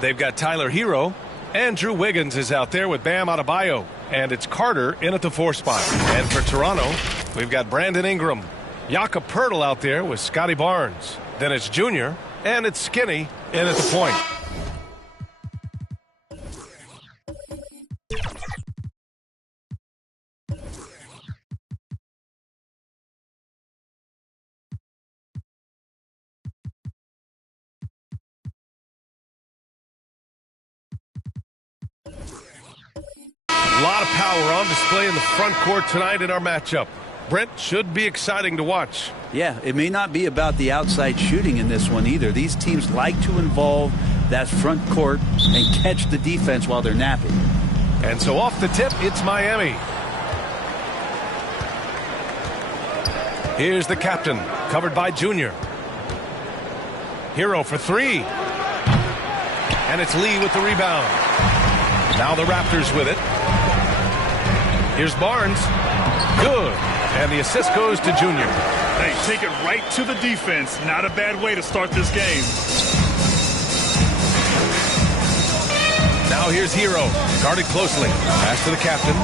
They've got Tyler Hero. Andrew Wiggins is out there with Bam Adebayo. And it's Carter in at the 4 spot. And for Toronto, we've got Brandon Ingram. Jakob Poeltl out there with Scotty Barnes. Then it's Junior. And it's Skinny in at the point. A lot of power on display in the front court tonight in our matchup. Brent, should be exciting to watch. Yeah, it may not be about the outside shooting in this one either. These teams like to involve that front court and catch the defense while they're napping. And so off the tip, it's Miami. Here's the captain, covered by Junior. Hero for 3. And it's Lee with the rebound. Now the Raptors with it. Here's Barnes. Good. And the assist goes to Junior. Hey, take it right to the defense. Not a bad way to start this game. Now here's Hero. Guarded closely. Pass to the captain.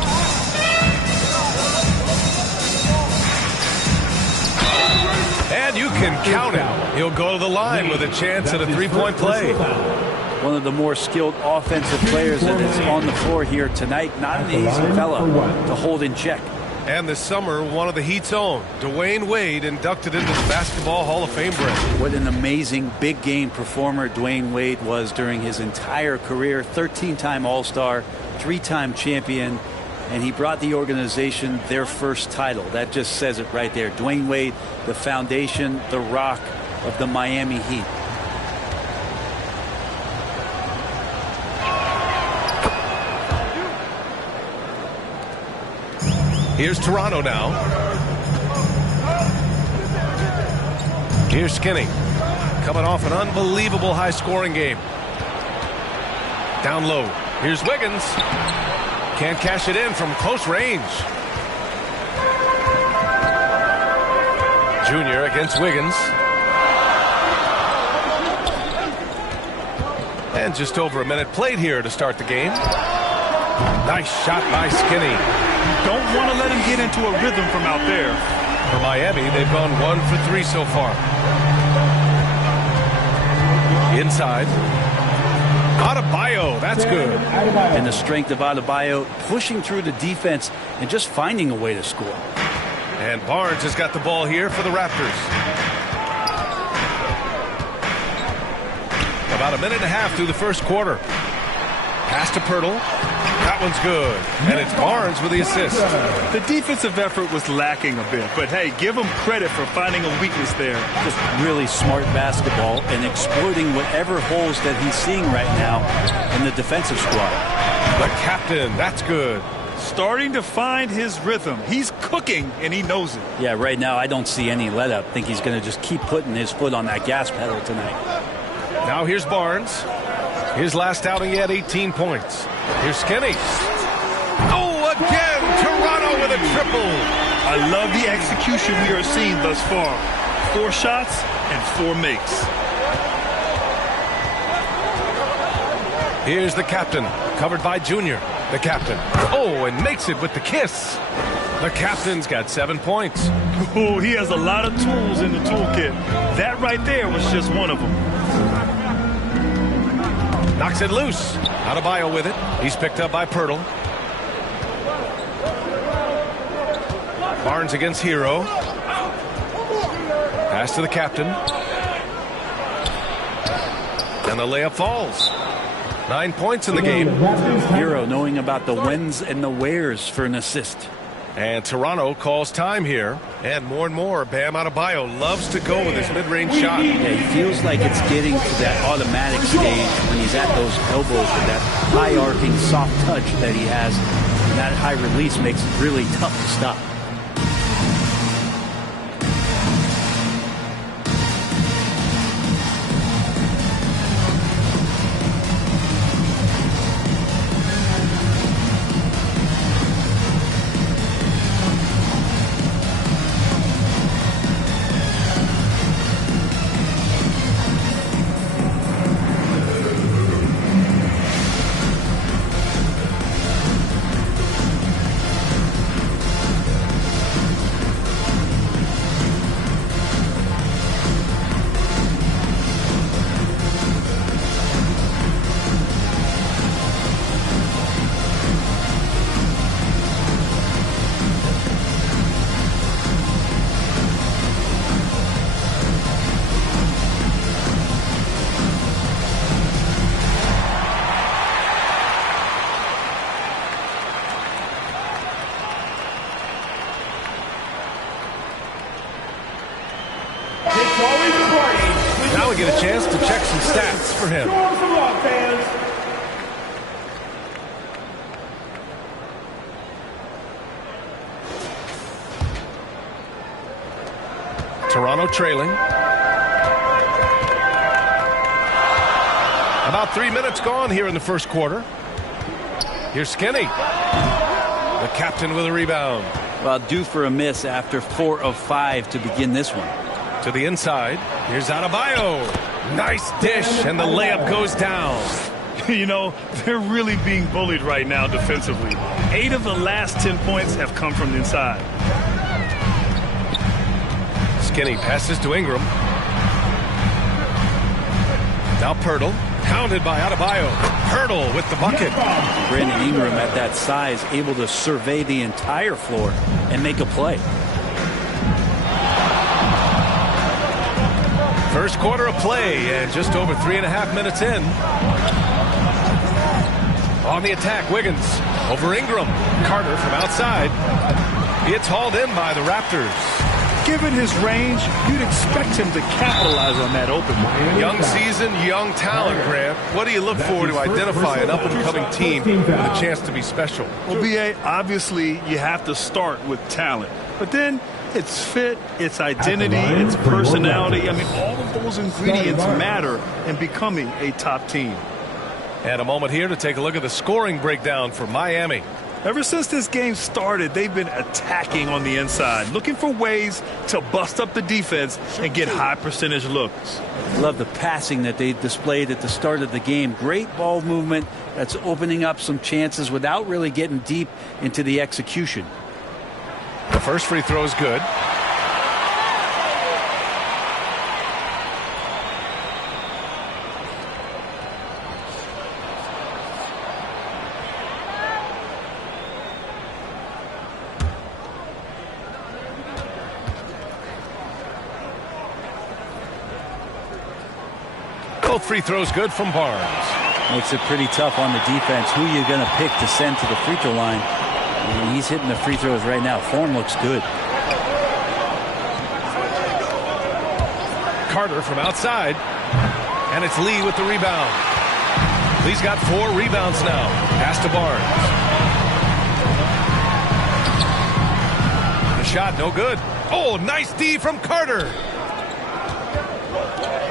And you can count him. He'll go to the line with a chance at a 3-point play. One of the more skilled offensive players that is on the floor here tonight. Not an easy fella to hold in check. And this summer, one of the Heat's own, Dwayne Wade, inducted into the Basketball Hall of Fame, Brent. What an amazing big game performer Dwayne Wade was during his entire career. 13-time All-Star, 3-time champion, and he brought the organization their first title. That just says it right there. Dwayne Wade, the foundation, the rock of the Miami Heat. Here's Toronto now. Here's Skinny. Coming off an unbelievable high-scoring game. Down low. Here's Wiggins. Can't cash it in from close range. Junior against Wiggins. And just over a minute played here to start the game. Nice shot by Skinny. Don't want to let him get into a rhythm from out there. For Miami, they've gone 1 for 3 so far. Inside. Adebayo, that's good. And the strength of Adebayo pushing through the defense and just finding a way to score. And Barnes has got the ball here for the Raptors. About a minute and a half through the first quarter. Pass to Poeltl. That one's good. And it's Barnes with the assist. The defensive effort was lacking a bit, but hey, give him credit for finding a weakness there. Just really smart basketball and exploiting whatever holes that he's seeing right now in the defensive squad. The captain, that's good. Starting to find his rhythm. He's cooking, and he knows it. Yeah, right now I don't see any let up. I think he's going to just keep putting his foot on that gas pedal tonight. Now here's Barnes. His last outing, he had 18 points. Here's Skinny. Oh, again, Toronto with a triple. I love the execution we are seeing thus far. 4 shots and 4 makes. Here's the captain, covered by Junior. The captain. Oh, and makes it with the kiss. The captain's got 7 points. Oh, he has a lot of tools in the toolkit. That right there was just one of them. Knocks it loose. Adebayo with it. He's picked up by Poeltl. Barnes against Hero. Pass to the captain. And the layup falls. 9 points in the game. Hero knowing about the whens and the wheres for an assist. And Toronto calls time here. And more, Bam Adebayo loves to go with his mid-range shot. Yeah, he feels like it's getting to that automatic stage when he's at those elbows with that high-arcing soft touch that he has. And that high release makes it really tough to stop. we get a chance to check some stats for him. Toronto trailing. About 3 minutes gone here in the first quarter. Here's Skinny. The captain with a rebound. Well, due for a miss after 4 of 5 to begin this one. To the inside. Here's Adebayo. Nice dish, and the layup goes down. You know, they're really being bullied right now defensively. 8 of the last 10 points have come from the inside. Skinny passes to Ingram. Now Poeltl. Pounded by Adebayo. Poeltl with the bucket. Brandon Ingram at that size, able to survey the entire floor and make a play. First quarter of play, and just over 3.5 minutes in. On the attack, Wiggins over Ingram. Carter from outside. It's hauled in by the Raptors. Given his range, you'd expect him to capitalize on that open. Young season, young talent, Grant. What do you look for to identify an up-and-coming team with a chance to be special? Well, B.A., obviously you have to start with talent. But then it's fit, it's identity, it's personality. I mean, all of those ingredients matter in becoming a top team. And a moment here to take a look at the scoring breakdown for Miami. Ever since this game started, they've been attacking on the inside, looking for ways to bust up the defense and get high percentage looks. Love the passing that they displayed at the start of the game. Great ball movement that's opening up some chances without really getting deep into the execution. The first free throw is good. Both free throws good from Barnes. Makes it pretty tough on the defense. Who you're going to pick to send to the free throw line. And he's hitting the free throws right now. Form looks good. Carter from outside. And it's Lee with the rebound. Lee's got 4 rebounds now. Pass to Barnes. The shot no good. Oh, nice D from Carter.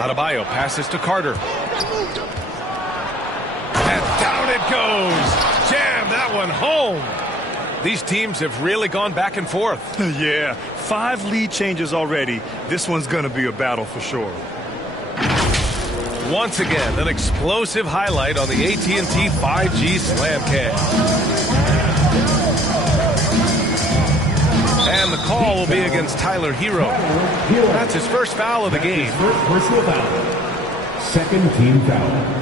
Adebayo passes to Carter. And down it goes. Jam that one home. These teams have really gone back and forth. Yeah, 5 lead changes already. This one's going to be a battle for sure. Once again, an explosive highlight on the AT&T 5G Slamcast. And the call will be against Tyler Hero. That's his first foul of the game. Personal foul. Second team foul.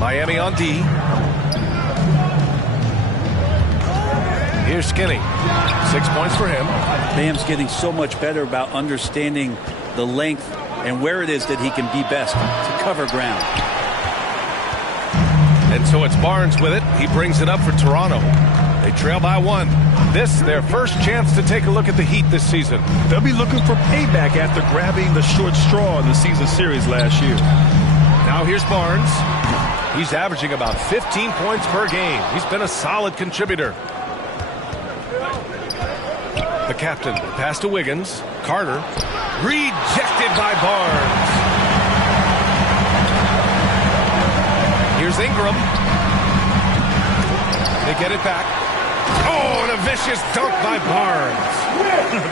Miami on D. Here's Skinny. 6 points for him. Bam's getting so much better about understanding the length and where it is that he can be best to cover ground. And so it's Barnes with it. He brings it up for Toronto. They trail by 1. This, their first chance to take a look at the Heat this season. They'll be looking for payback after grabbing the short straw in the season series last year. Now here's Barnes. He's averaging about 15 points per game. He's been a solid contributor. The captain, pass to Wiggins. Carter, rejected by Barnes. Here's Ingram. They get it back. Oh, and a vicious dunk by Barnes.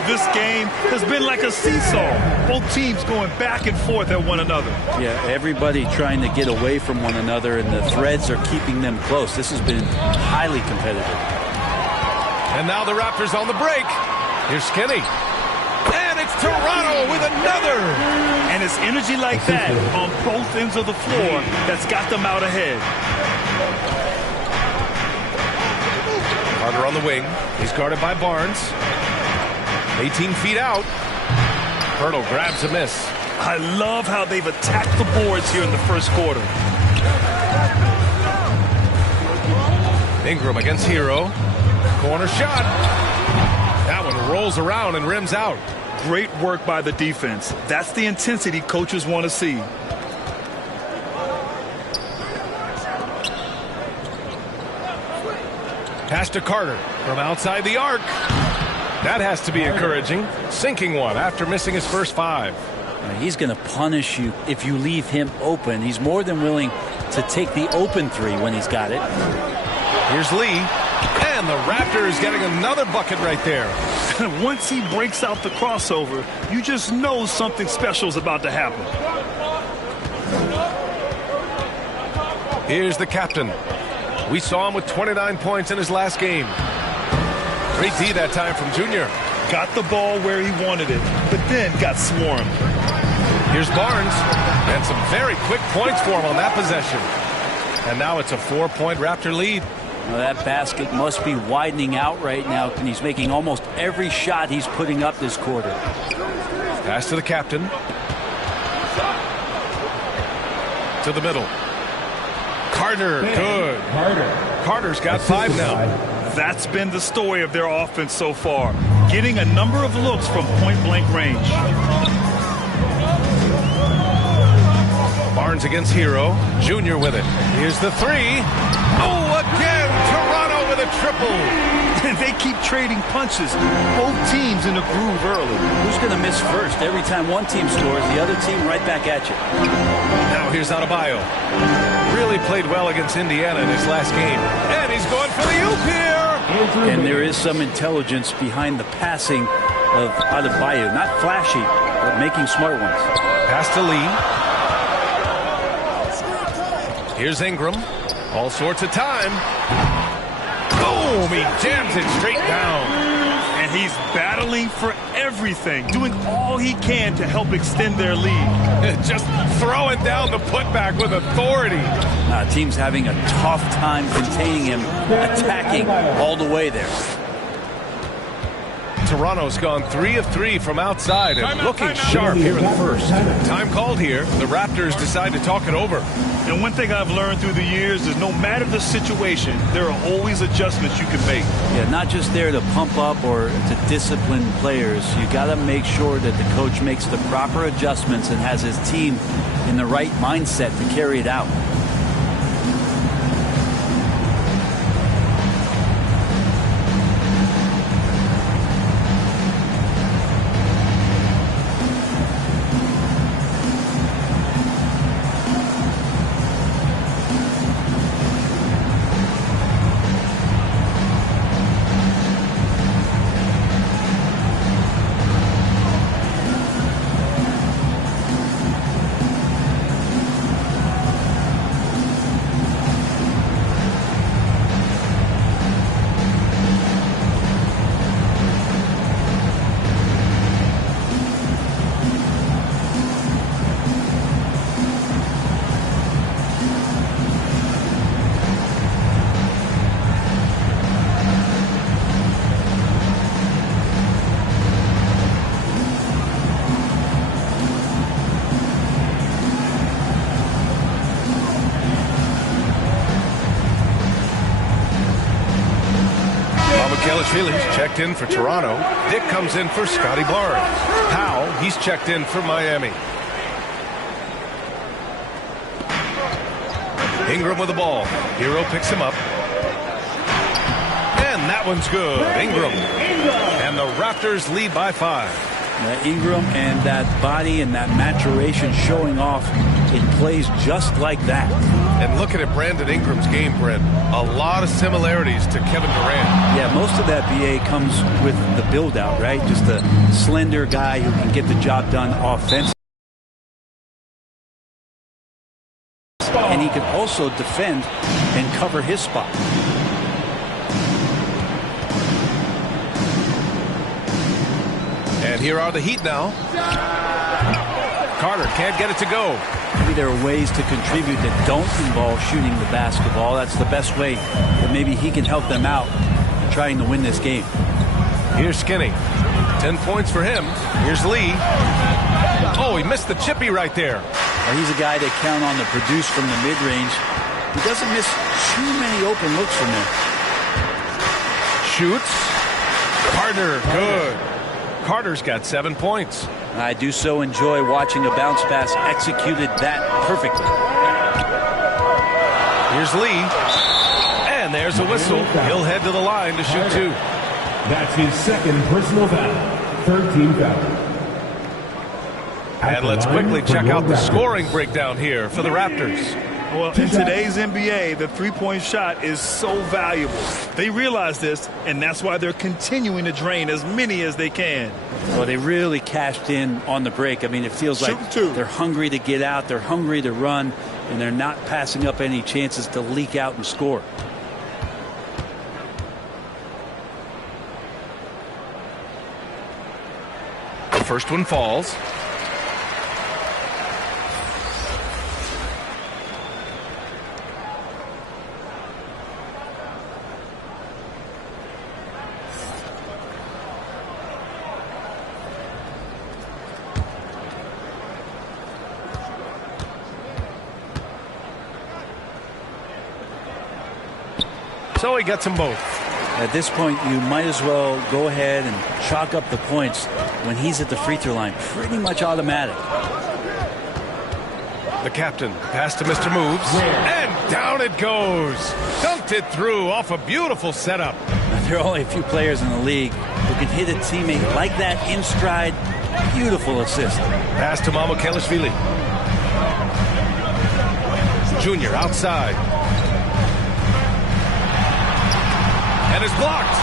This game has been like a seesaw. Both teams going back and forth at one another. Yeah, everybody trying to get away from one another, and the threads are keeping them close. This has been highly competitive. And now the Raptors on the break. Here's Skinny. And it's Toronto with another. And it's energy like that on both ends of the floor that's got them out ahead. Carter on the wing. He's guarded by Barnes. 18 feet out. Poeltl grabs a miss. I love how they've attacked the boards here in the first quarter. Ingram against Hero. Corner shot. That one rolls around and rims out. Great work by the defense. That's the intensity coaches want to see. Pass to Carter from outside the arc. That has to be encouraging. Sinking one after missing his first 5. He's going to punish you if you leave him open. He's more than willing to take the open 3 when he's got it. Here's Lee. And the Raptors getting another bucket right there. Once he breaks out the crossover, you just know something special is about to happen. Here's the captain. We saw him with 29 points in his last game. Great D that time from Junior. Got the ball where he wanted it, but then got swarmed. Here's Barnes. And some very quick points for him on that possession. And now it's a 4-point Raptor lead. Well, that basket must be widening out right now, and he's making almost every shot he's putting up this quarter. Pass to the captain. To the middle. Carter, good. Carter's got 5 now. That's been the story of their offense so far. Getting a number of looks from point-blank range. Barnes against Hero. Junior with it. Here's the 3. Oh, again! Toronto with a triple. They keep trading punches. Both teams in a groove early. Who's going to miss first? Every time one team scores, the other team right back at you. Now here's Adebayo. Really played well against Indiana in his last game. And he's going for the oop here. And there is some intelligence behind the passing of Adebayo. Not flashy, but making smart ones. Pass to Lee. Here's Ingram. All sorts of time. Boom! He jams it straight down. And he's battling for everything, doing all he can to help extend their lead. Just throwing down the putback with authority. Team's having a tough time containing him, attacking all the way there. Toronto's gone 3 of 3 from outside and looking sharp here in the first. Time called here. The Raptors decide to talk it over. And one thing I've learned through the years is no matter the situation, there are always adjustments you can make. Yeah, not just there to pump up or to discipline players. You got to make sure that the coach makes the proper adjustments and has his team in the right mindset to carry it out. Kelashvili's checked in for Toronto. Dick comes in for Scotty Barnes. Powell, he's checked in for Miami. Ingram with the ball. Hero picks him up. And that one's good. Ingram. And the Raptors lead by 5. Ingram and that body and that maturation showing off, it plays just like that. And looking at Brandon Ingram's game, Brent, a lot of similarities to Kevin Durant. Yeah, most of that BA comes with the build-out, right? Just a slender guy who can get the job done offensively. And he can also defend and cover his spot. And here are the Heat now. Carter can't get it to go. Maybe there are ways to contribute that don't involve shooting the basketball. That's the best way that maybe he can help them out trying to win this game. Here's Skinny. 10 points for him. Here's Lee. Oh, he missed the chippy right there. Well, he's a guy that count on to produce from the mid-range. He doesn't miss too many open looks from there. shoots. Carter, good. Carter's got 7 points. I do so enjoy watching a bounce pass executed that perfectly. Here's Lee. And there's a whistle. He'll head to the line to shoot 2. That's his second personal foul. Third team foul. And let's quickly check out the scoring breakdown here for the Raptors. Well, in today's NBA, the three-point shot is so valuable. They realize this, and that's why they're continuing to drain as many as they can. Well, they really cashed in on the break. I mean, it feels like they're hungry to get out, they're hungry to run, and they're not passing up any chances to leak out and score. The first one falls. So he gets them both. At this point, you might as well go ahead and chalk up the points when he's at the free throw line. Pretty much automatic. The captain pass to Mr. Moves. And down it goes. Dunked it through off a beautiful setup. Now, there are only a few players in the league who can hit a teammate like that in stride. Beautiful assist. Pass to Mamukelashvili. Junior outside. And is blocked.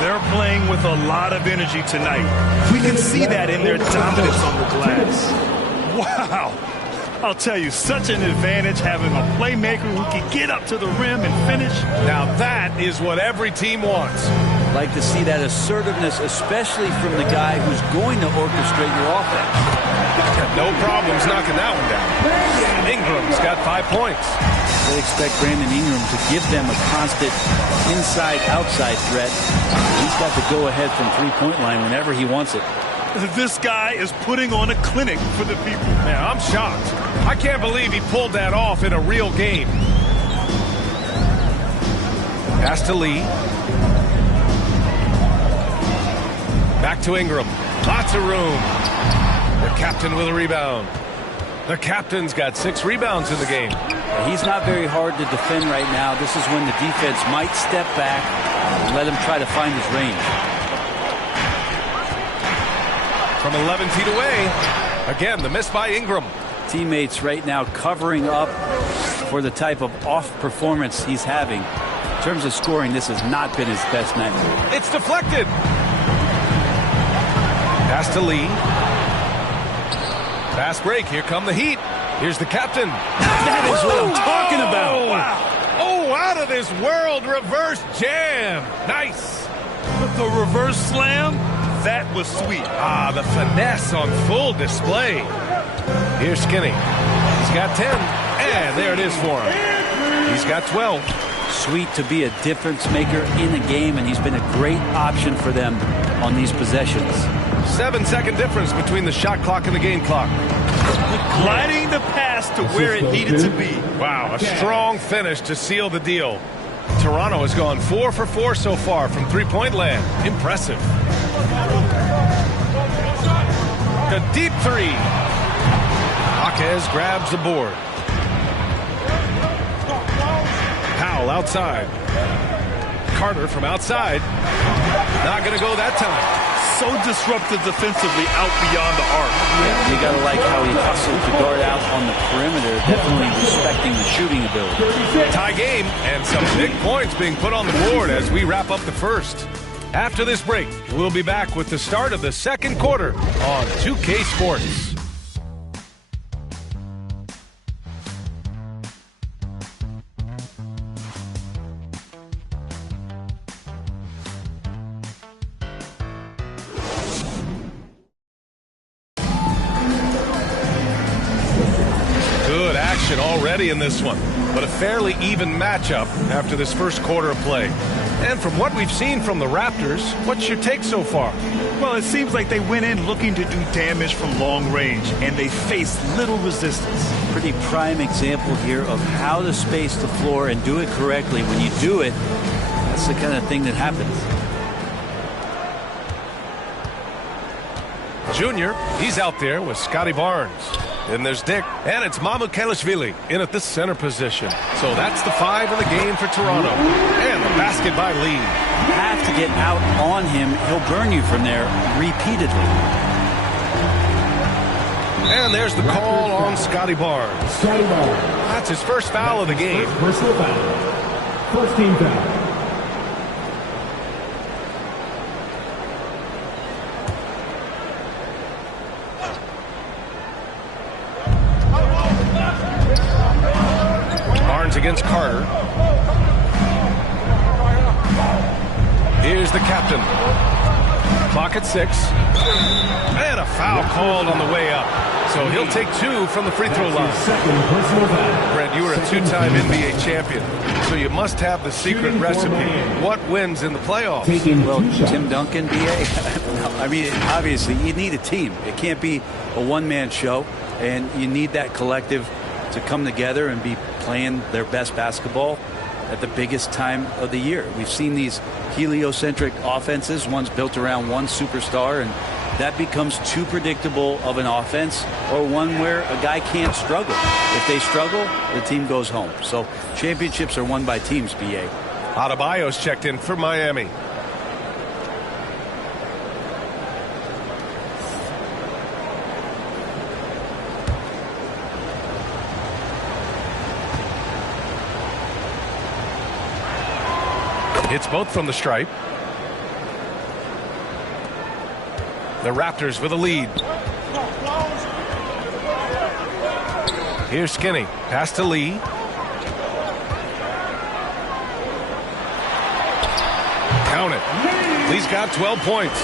They're playing with a lot of energy tonight. We can see that in their dominance on the glass. Wow. I'll tell you, such an advantage having a playmaker who can get up to the rim and finish. Now that is what every team wants. Like to see that assertiveness, especially from the guy who's going to orchestrate your offense. No problems knocking that one down. Ingram's got 5 points. They expect Brandon Ingram to give them a constant inside-outside threat. He's got the go-ahead from three-point line whenever he wants it. This guy is putting on a clinic for the people. Man, I'm shocked. I can't believe he pulled that off in a real game. Pass to Lee. Back to Ingram. Lots of room. The captain with a rebound. The captain's got 6 rebounds in the game. He's not very hard to defend right now. This is when the defense might step back and let him try to find his range. From 11 feet away. Again, the miss by Ingram. Teammates right now covering up for the type of off performance he's having. In terms of scoring, this has not been his best night. It's deflected. Pass to Lee. Fast break. Here come the Heat. Here's the captain. That is what I'm talking about. Wow. Oh, out of this world reverse jam. Nice. The reverse slam, that was sweet. Ah, the finesse on full display. Here's Skinny. He's got 10. And there it is for him. He's got 12. Sweet to be a difference maker in the game, and he's been a great option for them on these possessions. 7-second difference between the shot clock and the game clock. Gliding the pass to where it needed to be. Wow, a strong finish to seal the deal. Toronto has gone 4 for 4 so far from three-point land. Impressive. A deep 3. Jaquez grabs the board. Powell outside. Carter from outside. Not going to go that time. So disruptive defensively out beyond the arc. Yeah, you got to like how he hustled to guard out on the perimeter, definitely respecting the shooting ability. Tie game and some big points being put on the board as we wrap up the first. After this break, we'll be back with the start of the second quarter on 2K Sports. Already in this one, but a fairly even matchup after this first quarter of play. And from what we've seen from the Raptors, what's your take so far? Well, it seems like they went in looking to do damage from long range, and they faced little resistance. Pretty prime example here of how to space the floor and do it correctly. When you do it, that's the kind of thing that happens. Junior, he's out there with Scotty Barnes. Then there's Dick, and it's Mamukelashvili in at the center position. So that's the 5 in the game for Toronto. And the basket by Lee. You have to get out on him. He'll burn you from there repeatedly. And there's the call on Scotty Barnes. That's his first foul of the game. Personal foul. First team foul. Against Carter. Here's the captain. Clock at 6. And a foul called on the way up. So he'll take 2 from the free throw line. Second personal foul. Brent, you were a 2-time NBA champion, so you must have the secret recipe. What wins in the playoffs? Well, Tim Duncan, BA. I mean, obviously, you need a team. It can't be a one-man show, and you need that collective to come together and be playing their best basketball at the biggest time of the year. We've seen these heliocentric offenses, one's built around one superstar, and that becomes too predictable of an offense, or one where a guy can't struggle. If they struggle, the team goes home. So championships are won by teams, BA. Adebayo's checked in for Miami. Hits both from the stripe. The Raptors with a lead. Here's Skinny. Pass to Lee. Count it. Lee's got 12 points.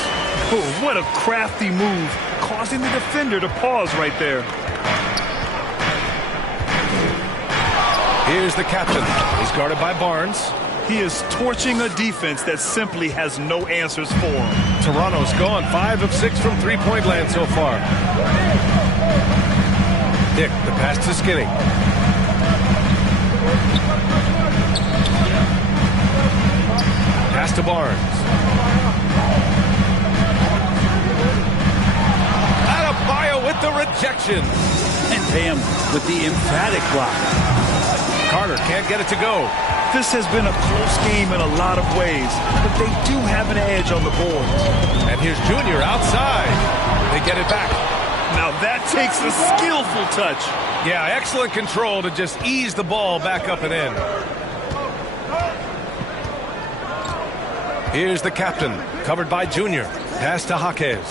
Oh, what a crafty move, causing the defender to pause right there. Here's the captain. He's guarded by Barnes. He is torching a defense that simply has no answers for him. Toronto's gone 5 of 6 from three-point land so far. Dick, the pass to Skinny. Pass to Barnes. Adebayo with the rejection. And Bam with the emphatic block. Carter can't get it to go. This has been a close game in a lot of ways, but they do have an edge on the boards. And here's Junior outside. They get it back. Now that takes a skillful touch. Yeah, excellent control to just ease the ball back up and in. Here's the captain, covered by Junior. Pass to Jaquez.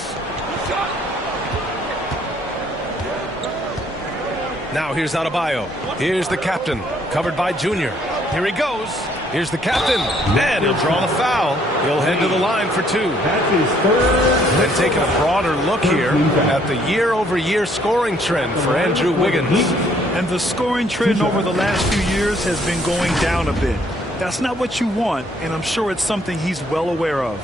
Now here's Adebayo. Here's the captain, covered by Junior. Here he goes. Here's the captain. And he'll draw the foul. He'll head to the line for 2. That's his third. And taking a broader look here at the year-over-year scoring trend for Andrew Wiggins. And the scoring trend over the last few years has been going down a bit. That's not what you want, and I'm sure it's something he's well aware of.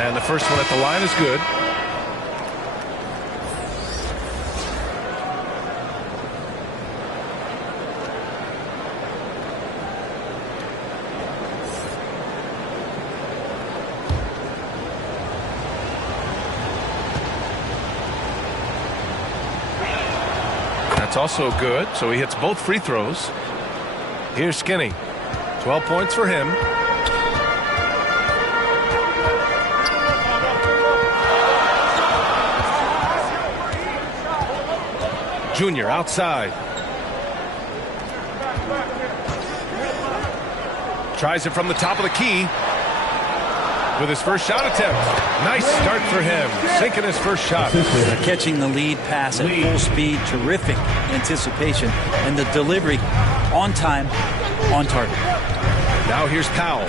And the first one at the line is good. That's also good, so he hits both free throws. Here's Skinny. 12 points for him. Junior outside. Tries it from the top of the key with his first shot attempt. Nice start for him, sinking his first shot. Catching the lead pass at full speed, terrific anticipation, and the delivery on time, on target. Now here's Powell.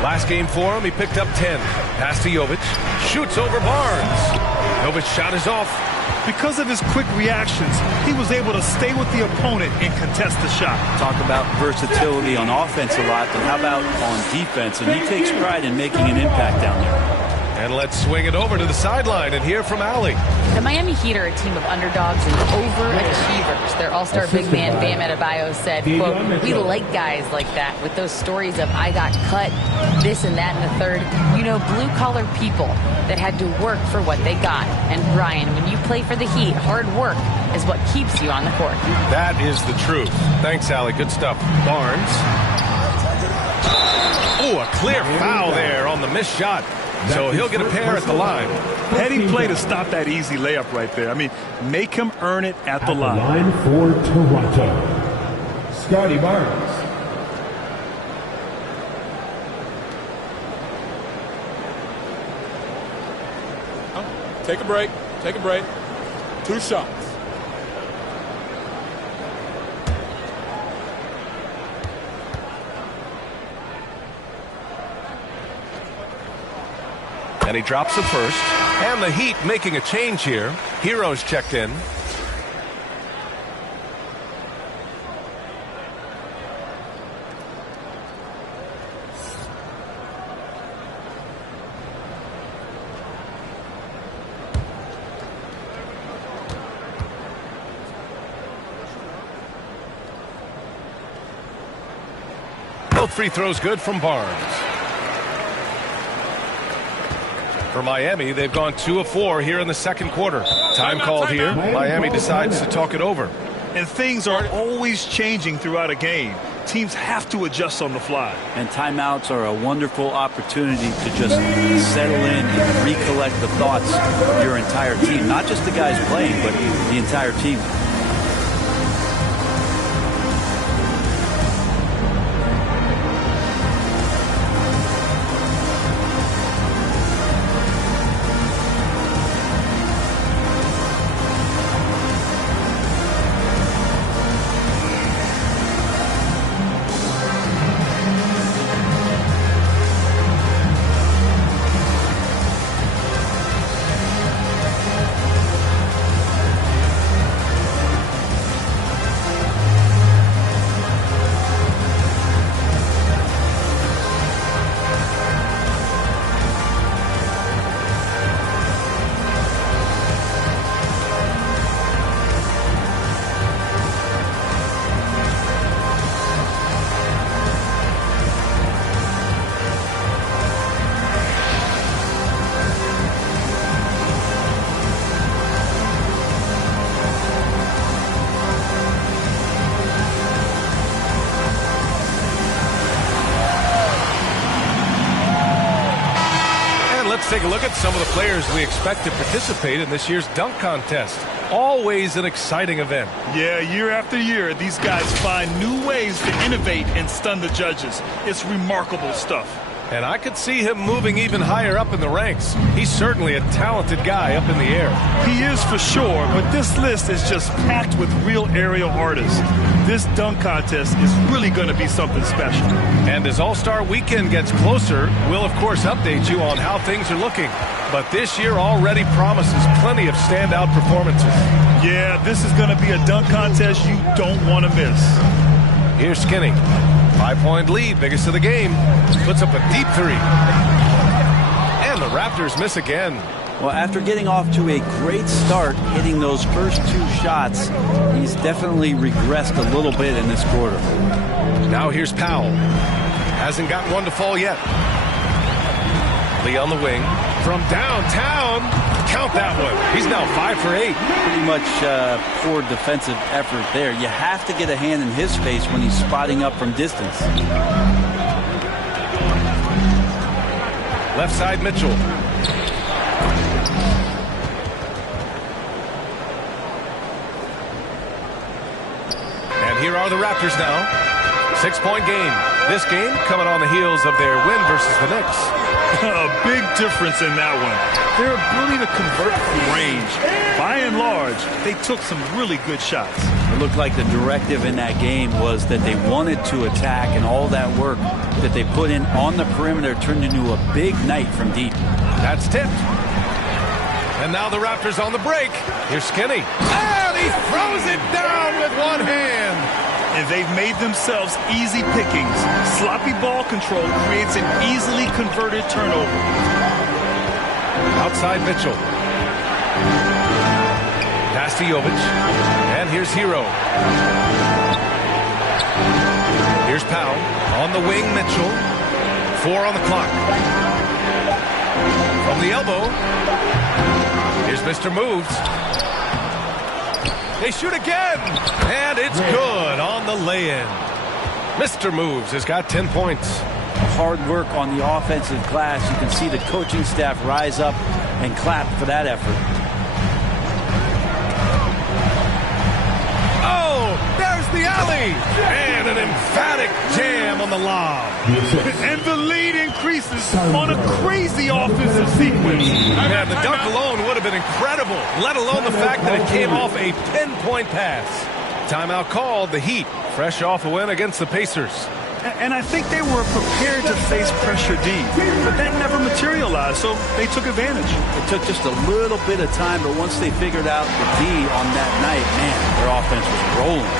Last game for him, he picked up 10. Pass to Jovic. Shoots over Barnes. Jovic's shot is off. Because of his quick reactions, he was able to stay with the opponent and contest the shot. Talk about versatility on offense a lot, but how about on defense? And he takes pride in making an impact down there. And let's swing it over to the sideline and hear from Allie. The Miami Heat are a team of underdogs and overachievers. Their all-star big man, Bam Adebayo, said, quote, "We like guys like that with those stories of I got cut, this and that and the third. You know, blue-collar people that had to work for what they got. And Brian, when you play for the Heat, hard work is what keeps you on the court." That is the truth. Thanks, Allie. Good stuff. Barnes. Oh, a clear foul there on the missed shot. So he'll get a pair at the line. Heady play to stop that easy layup right there. I mean, make him earn it at the line. Line for Toronto, Scotty Barnes. Take a break. Take a break. 2 shots. And he drops the first. And the Heat making a change here. Heroes checked in. Both free throws good from Barnes. For Miami, they've gone 2 of 4 here in the second quarter. Time called here. Miami decides to talk it over. And things are always changing throughout a game. Teams have to adjust on the fly. And timeouts are a wonderful opportunity to just settle in and recollect the thoughts of your entire team. Not just the guys playing, but the entire team. Let's take a look at some of the players we expect to participate in this year's dunk contest. Always an exciting event. Yeah, year after year, these guys find new ways to innovate and stun the judges. It's remarkable stuff. And I could see him moving even higher up in the ranks. He's certainly a talented guy up in the air. He is for sure, but this list is just packed with real aerial artists. This dunk contest is really going to be something special. And as All-Star Weekend gets closer, we'll of course update you on how things are looking. But this year already promises plenty of standout performances. Yeah, this is going to be a dunk contest you don't want to miss. Here's Skinny. 5-point lead, biggest of the game. Puts up a deep 3. And the Raptors miss again. Well, after getting off to a great start, hitting those first 2 shots, he's definitely regressed a little bit in this quarter. Now here's Powell. Hasn't gotten one to fall yet. Lee on the wing. From downtown. Count that one. He's now 5 for 8. Pretty much poor defensive effort there. You have to get a hand in his face when he's spotting up from distance. Left side, Mitchell. And here are the Raptors now. 6-point game. This game coming on the heels of their win versus the Knicks. A big difference in that one. Their ability to convert from range. By and large, they took some really good shots. It looked like the directive in that game was that they wanted to attack, and all that work that they put in on the perimeter turned into a big night from deep. That's tipped. And now the Raptors on the break. Here's Skinny. And he throws it down with one hand. And they've made themselves easy pickings. Sloppy ball control creates an easily converted turnover. Outside Mitchell. Pass to Jovic. And here's Hero. Here's Powell. On the wing, Mitchell. 4 on the clock. From the elbow. Here's Mr. Moves. They shoot again. And it's good on the lay-in. Mr. Moves has got 10 points. Hard work on the offensive glass. You can see the coaching staff rise up and clap for that effort. Oh, there's the alley. And an emphatic jam on the lob. And the lead increases on a crazy offensive sequence. Yeah, the dunk alone would have been incredible, let alone the fact that it came off a pinpoint pass. Timeout called. The Heat, fresh off a win against the Pacers. And I think they were prepared to face pressure D, but that never materialized, so they took advantage. It took just a little bit of time, but once they figured out the D on that night, man, their offense was rolling.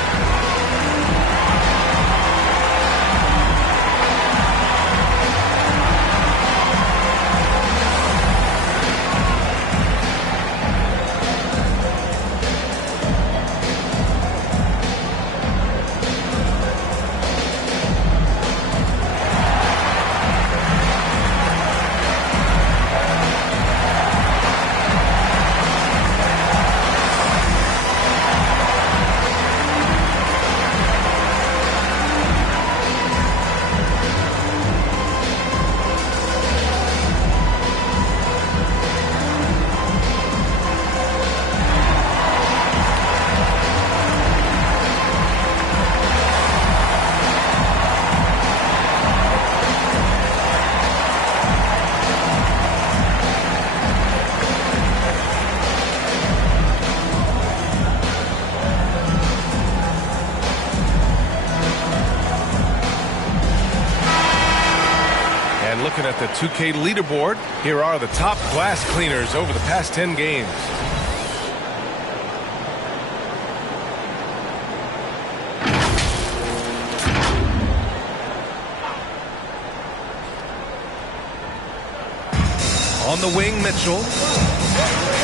Looking at the 2K leaderboard, here are the top glass cleaners over the past 10 games. On the wing, Mitchell.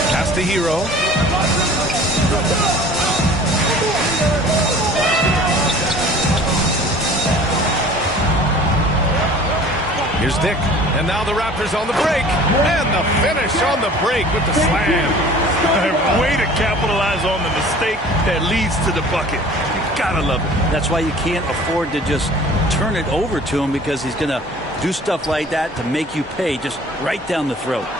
Pass to Hero. Here's Dick, and now the Raptors on the break, and the finish on the break with the slam. Way to capitalize on the mistake that leads to the bucket. You gotta love it. That's why you can't afford to just turn it over to him, because he's gonna do stuff like that to make you pay just right down the throat.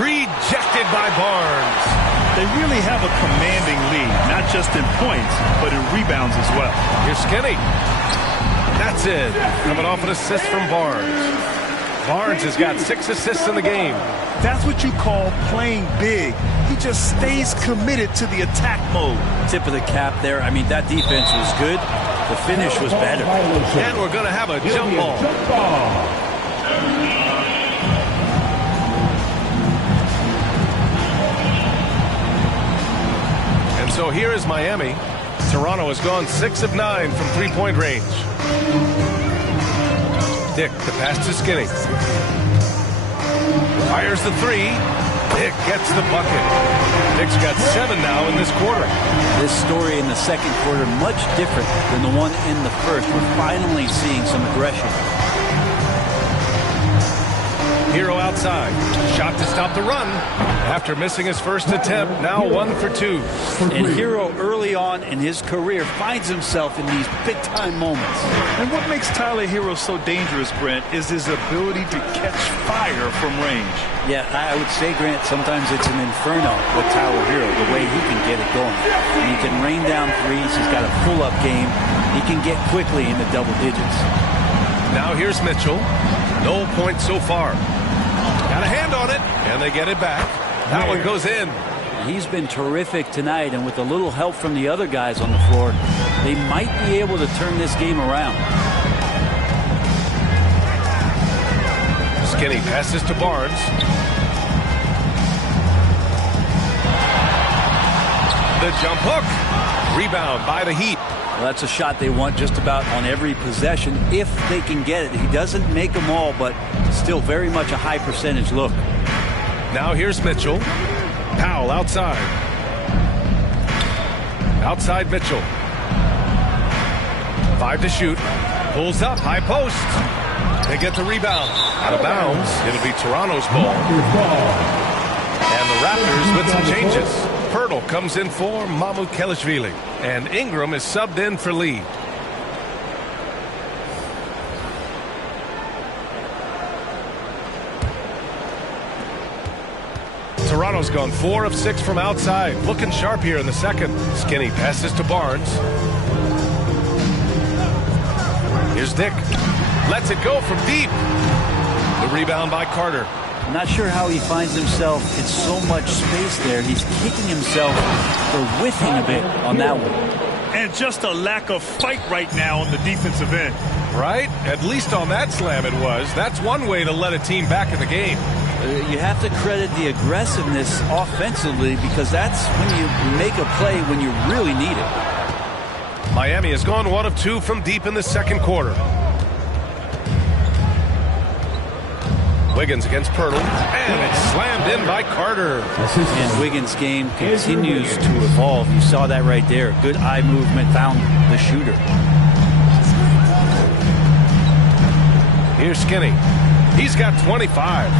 Rejected by Barnes. They really have a commanding lead, not just in points, but in rebounds as well. Here's Skinny. That's it. Coming off an assist from Barnes. Barnes has got 6 assists in the game. That's what you call playing big. He just stays committed to the attack mode. Tip of the cap there. I mean, that defense was good. The finish was better. And we're going to have a jump ball. And so here is Miami. Toronto has gone 6 of 9 from three-point range. Dick, the pass to Skinny. Fires the 3. Dick gets the bucket. Dick's got 7 now in this quarter. This story in the second quarter much different than the one in the first. We're finally seeing some aggression. Hero outside. Shot to stop the run. After missing his first attempt, now 1 for 2. And Hero early on in his career finds himself in these big-time moments. And what makes Tyler Hero so dangerous, Brent, is his ability to catch fire from range. Yeah, I would say, Grant, sometimes it's an inferno with Tyler Hero, the way he can get it going. And he can rain down threes. He's got a pull-up game. He can get quickly into double digits. Now here's Mitchell. No points so far. Got a hand on it, and they get it back. That one goes in. He's been terrific tonight, and with a little help from the other guys on the floor, they might be able to turn this game around. Skinny passes to Barnes. The jump hook. Rebound by the Heat. Well, that's a shot they want just about on every possession if they can get it. He doesn't make them all, but still very much a high percentage look. Now here's Mitchell. Powell outside. Outside Mitchell. 5 to shoot. Pulls up, high post. They get the rebound. Out of bounds. It'll be Toronto's ball. And the Raptors with some changes. Pirtle comes in for Mamukelashvili. And Ingram is subbed in for Lee. Toronto's gone 4 of 6 from outside. Looking sharp here in the second. Skinny passes to Barnes. Here's Dick. Lets it go from deep. The rebound by Carter. I'm not sure how he finds himself in so much space there. He's kicking himself for whiffing a bit on that one. And just a lack of fight right now on the defensive end. Right? At least on that slam it was. That's one way to let a team back in the game. You have to credit the aggressiveness offensively because that's when you make a play when you really need it. Miami has gone 1 of 2 from deep in the second quarter. Wiggins against Pirtle, and it's slammed in by Carter. And Wiggins' game continues to evolve. You saw that right there. Good eye movement, found the shooter. Here's Skinny. He's got 25.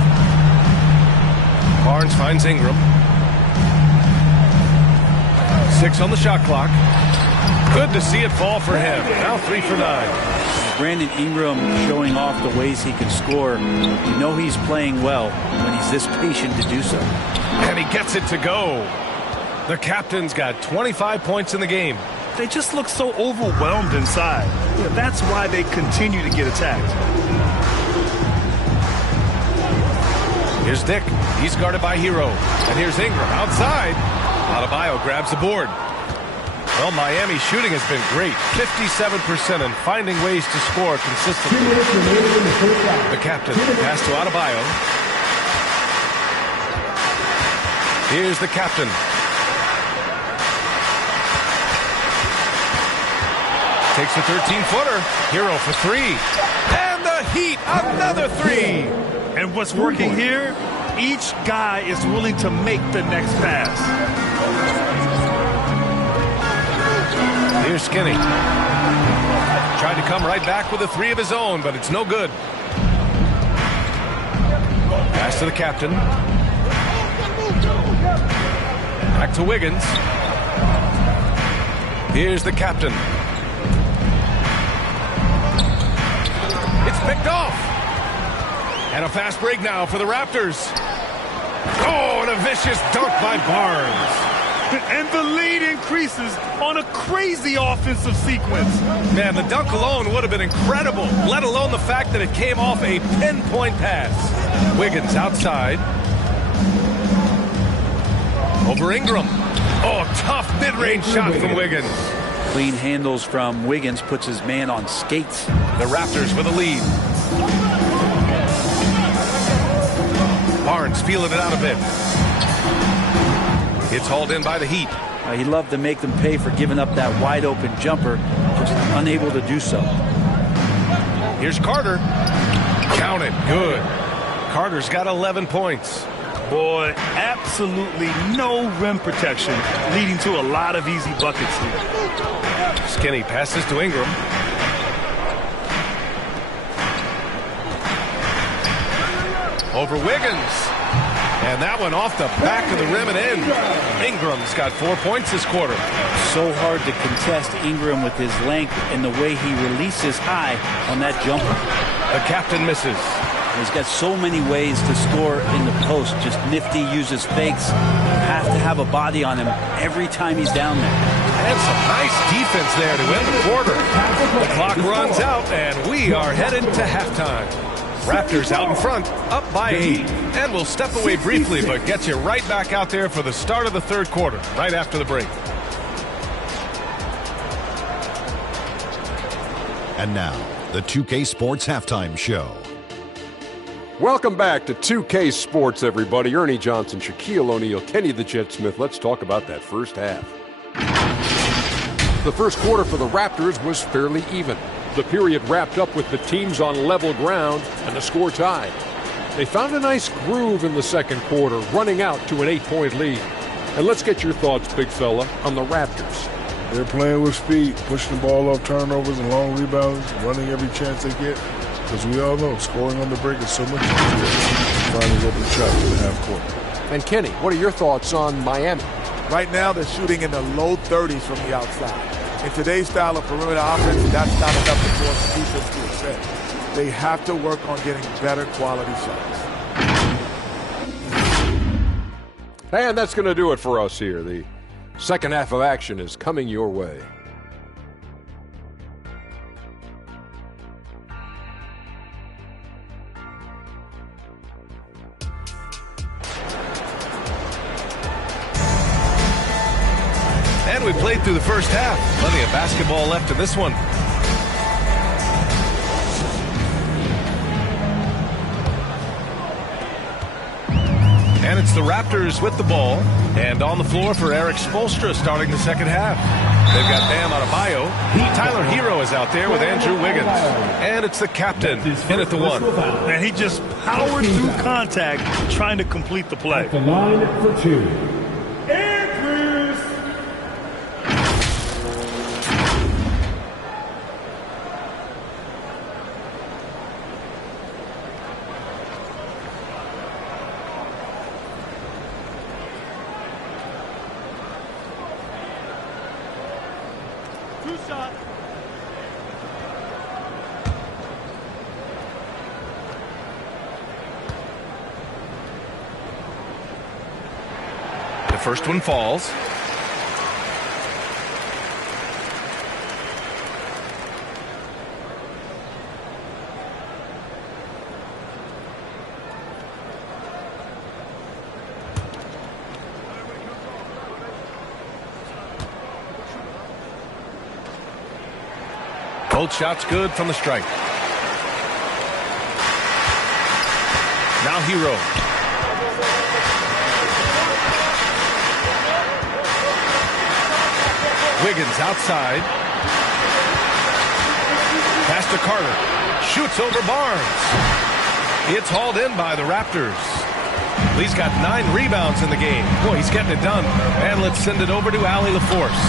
Barnes finds Ingram. 6 on the shot clock. Good to see it fall for him. Now 3 for 9. Brandon Ingram showing off the ways he can score. You know he's playing well when he's this patient to do so. And he gets it to go. The captain's got 25 points in the game. They just look so overwhelmed inside. Yeah, that's why they continue to get attacked. Here's Dick. He's guarded by Hero. And here's Ingram outside. Adebayo grabs the board. Well, Miami's shooting has been great. 57% and finding ways to score consistently. The captain pass to Adebayo. Here's the captain. Takes a 13-footer. Hero for 3. And the Heat, another 3. And what's working here? Each guy is willing to make the next pass. Here's Skinny. Tried to come right back with a 3 of his own, but it's no good. Pass to the captain. Back to Wiggins. Here's the captain. It's picked off. And a fast break now for the Raptors. Oh, and a vicious dunk by Barnes. And the lead increases on a crazy offensive sequence. Man, the dunk alone would have been incredible, let alone the fact that it came off a pinpoint pass. Wiggins outside. Over Ingram. Oh, tough mid-range shot from Wiggins. Clean handles from Wiggins, puts his man on skates. The Raptors with a lead. Barnes feeling it out a bit. It's hauled in by the Heat. He loved to make them pay for giving up that wide open jumper, just unable to do so. Here's Carter. Count it. Good. Carter's got 11 points. Boy, absolutely no rim protection, leading to a lot of easy buckets here. Skinny passes to Ingram. Over Wiggins. And that one off the back of the rim and in. Ingram's got 4 points this quarter. So hard to contest Ingram with his length and the way he releases high on that jumper. The captain misses. He's got so many ways to score in the post. Just nifty, uses fakes. Have to have a body on him every time he's down there. And some nice defense there to end the quarter. The clock runs out, and we are headed to halftime. Raptors out in front, up by 8. And we'll step away briefly, but get you right back out there for the start of the third quarter, right after the break. And now, the 2K Sports Halftime Show. Welcome back to 2K Sports, everybody. Ernie Johnson, Shaquille O'Neal, Kenny the Jet Smith. Let's talk about that first half. The first quarter for the Raptors was fairly even. The period wrapped up with the teams on level ground and the score tied. They found a nice groove in the second quarter, running out to an 8-point lead. And let's get your thoughts, big fella, on the Raptors. They're playing with speed, pushing the ball off turnovers and long rebounds, running every chance they get. Because we all know scoring on the break is so much easier. Finding open shots in the half court. And Kenny, what are your thoughts on Miami? Right now, they're shooting in the low 30s from the outside. In today's style of perimeter offense, that's not enough to force defense to accept. They have to work on getting better quality shots. And that's going to do it for us here. The second half of action is coming your way. And we played through the first half. Plenty of basketball left in this one. And it's the Raptors with the ball. And on the floor for Erik Spoelstra starting the second half. They've got Bam Adebayo. Tyler Hero is out there with Andrew Wiggins. And it's the captain in at the one. And he just powered through contact trying to complete the play. At the line for two. The first one falls. Both shots good from the stripe. Now Hero. Wiggins outside. Pass to Carter. Shoots over Barnes. It's hauled in by the Raptors. He's got 9 rebounds in the game. Boy, he's getting it done. And let's send it over to Allie LaForce.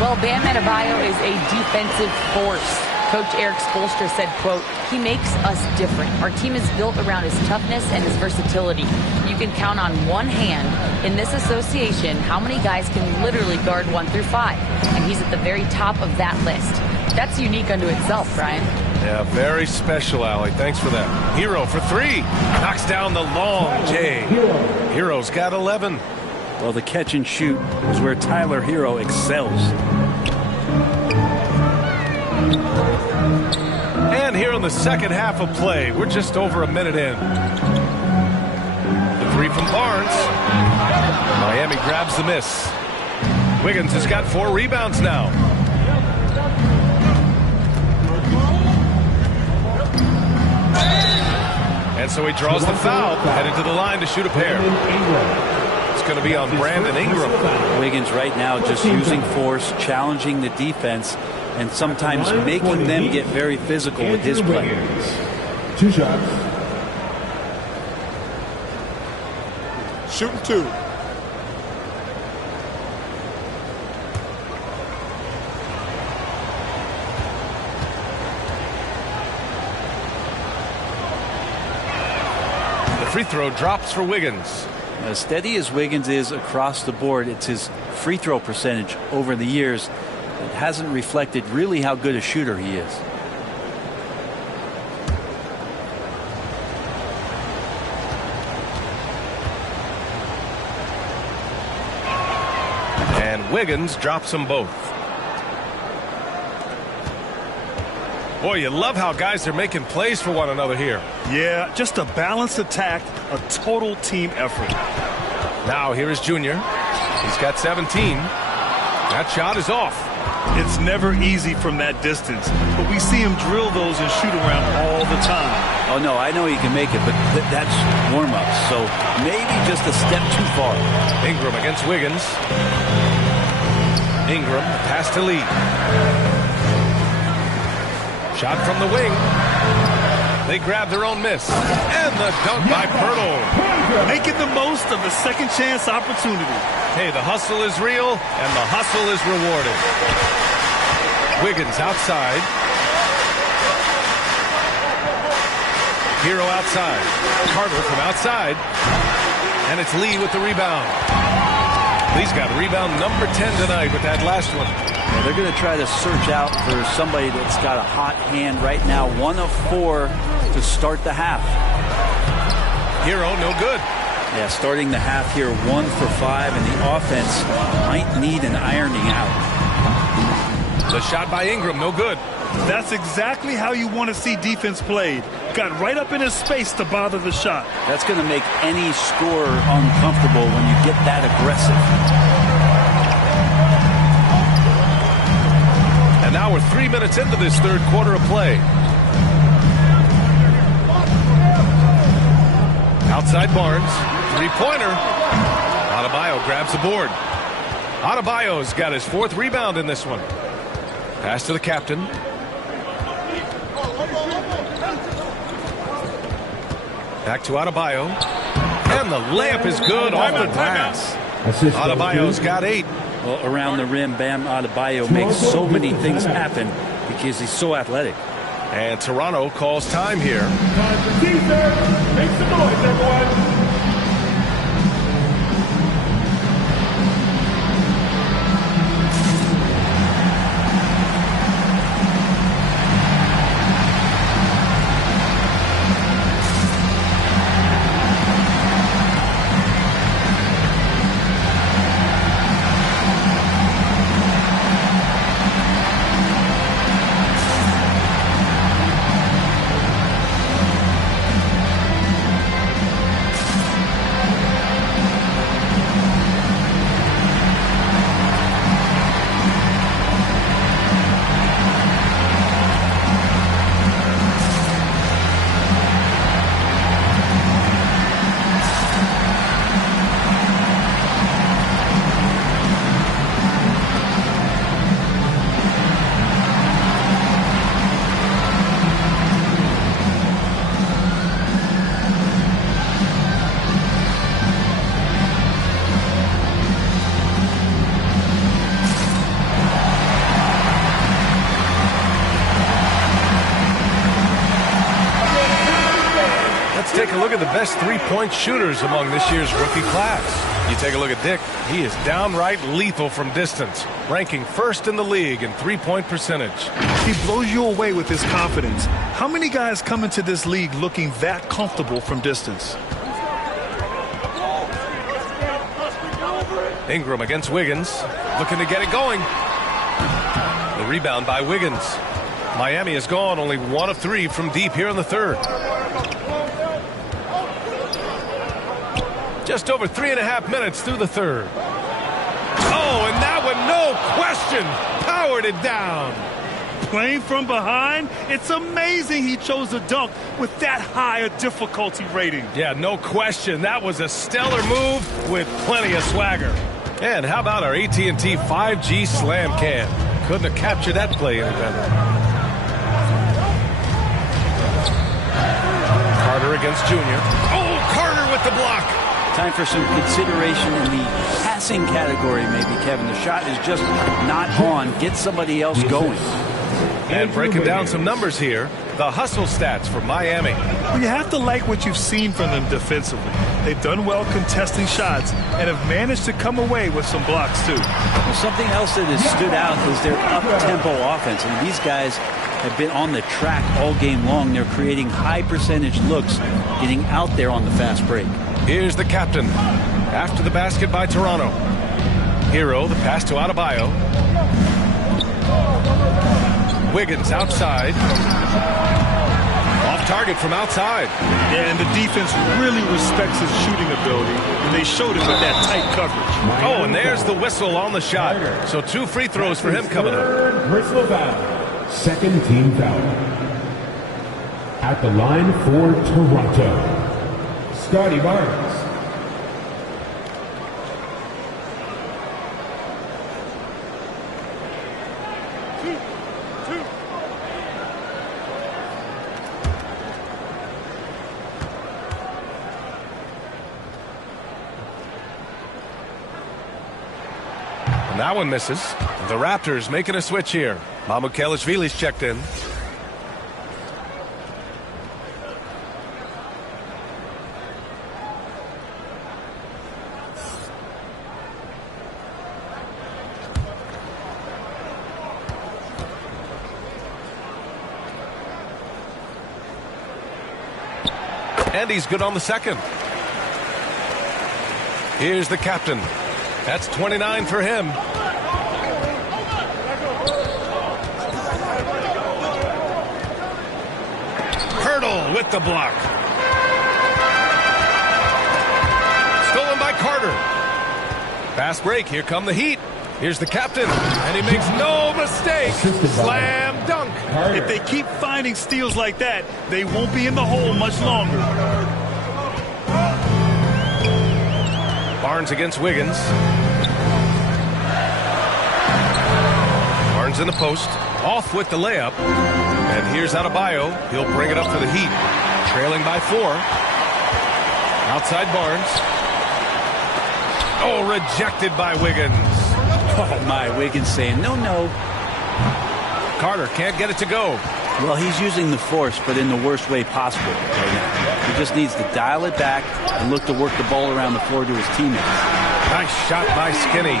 Well, Bam Adebayo is a defensive force. Coach Erik Spoelstra said, quote, "He makes us different. Our team is built around his toughness and his versatility. You can count on one hand in this association how many guys can literally guard 1 through 5. And he's at the very top of that list. That's unique unto itself, Brian." Yeah, very special, Allie. Thanks for that. Hero for 3. Knocks down the long J. Hero's got 11. Well, the catch and shoot is where Tyler Hero excels. And here in the second half of play, we're just over a minute in. The 3 from Barnes. Miami grabs the miss. Wiggins has got 4 rebounds now. And so he draws the foul, headed to the line to shoot a pair. It's going to be on Brandon Ingram. Wiggins right now just using force, challenging the defense, and sometimes making them get very physical with his play. 2 shots. Shooting 2. The free throw drops for Wiggins. As steady as Wiggins is across the board, it's his free throw percentage over the years. It hasn't reflected really how good a shooter he is. And Wiggins drops them both. Boy, you love how guys are making plays for one another here. Yeah, just a balanced attack, a total team effort. Now here is Junior. He's got 17. That shot is off. It's never easy from that distance, but we see him drill those and shoot around all the time. Oh, no, I know he can make it, but that's warm-up, so maybe just a step too far. Ingram against Wiggins. Ingram, pass to Lee. Shot from the wing. They grab their own miss. And the dunk by Poeltl. Making the most of the second chance opportunity. Hey, the hustle is real, and the hustle is rewarded. Wiggins outside. Hero outside. Carter from outside. And it's Lee with the rebound. Lee's got rebound number 10 tonight with that last one. Yeah, they're going to try to search out for somebody that's got a hot hand right now. 1 of 4 to start the half. Hero, no good. Yeah, starting the half here, 1 for 5, and the offense might need an ironing out. The shot by Ingram, no good. That's exactly how you want to see defense played. Got right up in his space to bother the shot. That's going to make any scorer uncomfortable when you get that aggressive. And now we're 3 minutes into this third quarter of play. Outside Barnes, three-pointer. Adebayo grabs the board. Adebayo's got his 4th rebound in this one. Pass to the captain. Back to Adebayo. And the layup is good off the glass. Adebayo's got 8. Well, around the rim, Bam Adebayo makes so many things happen because he's so athletic. And Toronto calls time here. Make some noise, everyone. Take a look at the best three-point shooters among this year's rookie class. You take a look at Dick. He is downright lethal from distance, ranking 1st in the league in three-point percentage. He blows you away with his confidence. How many guys come into this league looking that comfortable from distance? Ingram against Wiggins, looking to get it going. The rebound by Wiggins. Miami has gone only 1 of 3 from deep here in the third. Just over 3.5 minutes through the third. Oh, and that one, no question, powered it down. Playing from behind, it's amazing he chose a dunk with that high a difficulty rating. Yeah, no question. That was a stellar move with plenty of swagger. And how about our AT&T 5G Slam Cam? Couldn't have captured that play any better. Carter against Junior. Oh, Carter with the block. Time for some consideration in the passing category, maybe, Kevin. The shot is just not on. Get somebody else going. And breaking down some numbers here, the hustle stats for Miami. Well, you have to like what you've seen from them defensively. They've done well contesting shots and have managed to come away with some blocks, too. Well, something else that has stood out is their up-tempo offense. I mean, these guys have been on the track all game long. They're creating high-percentage looks, getting out there on the fast break. Here's the captain. After the basket by Toronto. Hero, the pass to Adebayo. Wiggins outside. Off target from outside. Yeah, and the defense really respects his shooting ability, and they showed it with that tight coverage. Oh, and there's the whistle on the shot. So 2 free throws for him coming up. Personal foul. Second team foul. At the line for Toronto, Scotty Barnes. That one misses. The Raptors making a switch here. Mamukelashvili's checked in. And he's good on the second. Here's the captain. That's 29 for him. Hurdle with the block. Stolen by Carter. Fast break. Here come the Heat. Here's the captain. And he makes no mistake. Slam dunk. If they keep finding steals like that, they won't be in the hole much longer. Barnes against Wiggins. Barnes in the post. Off with the layup. And here's Adebayo. He'll bring it up for the Heat. Trailing by 4. Outside Barnes. Oh, rejected by Wiggins. Oh, my. Wiggins saying, no, no. Carter can't get it to go. Well, he's using the force, but in the worst way possible right now. He just needs to dial it back and look to work the ball around the floor to his teammates. Nice shot by Skinny.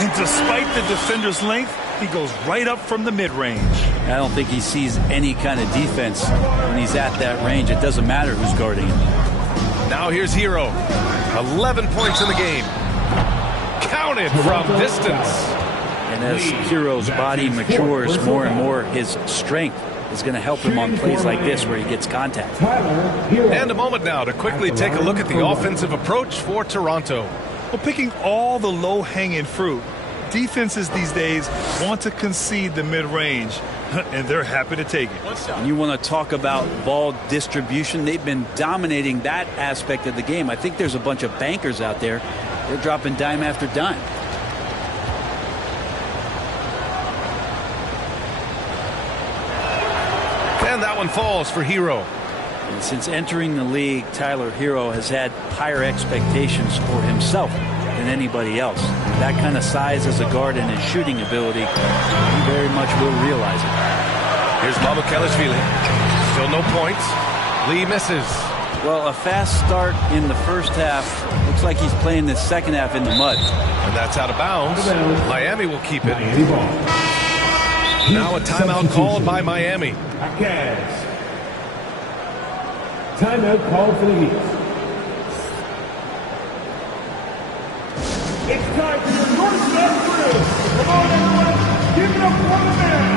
And despite the defender's length, he goes right up from the mid-range. I don't think he sees any kind of defense when he's at that range. It doesn't matter who's guarding him. Now here's Hero. 11 points in the game. Counted from distance. And as Hero's body matures more and more, his strength is going to help him on plays like this where he gets contact. And a moment now to quickly take a look at the offensive approach for Toronto. Well, picking all the low-hanging fruit, defenses these days want to concede the mid-range, and they're happy to take it. And you want to talk about ball distribution. They've been dominating that aspect of the game. I think there's a bunch of bankers out there. They're dropping dime after dime. And that one falls for Hero. And since entering the league, Tyler Hero has had higher expectations for himself than anybody else. That kind of size as a guard and his shooting ability, he very much will realize it. Here's Mamukelashvili. Still no points. Lee misses. Well, a fast start in the first half. Looks like he's playing the second half in the mud. And that's out of bounds. Miami will keep it. Now a timeout called by Miami. Timeout called for the Heat. It's time for your North South Crew. Come on, everyone. Give it up for the man.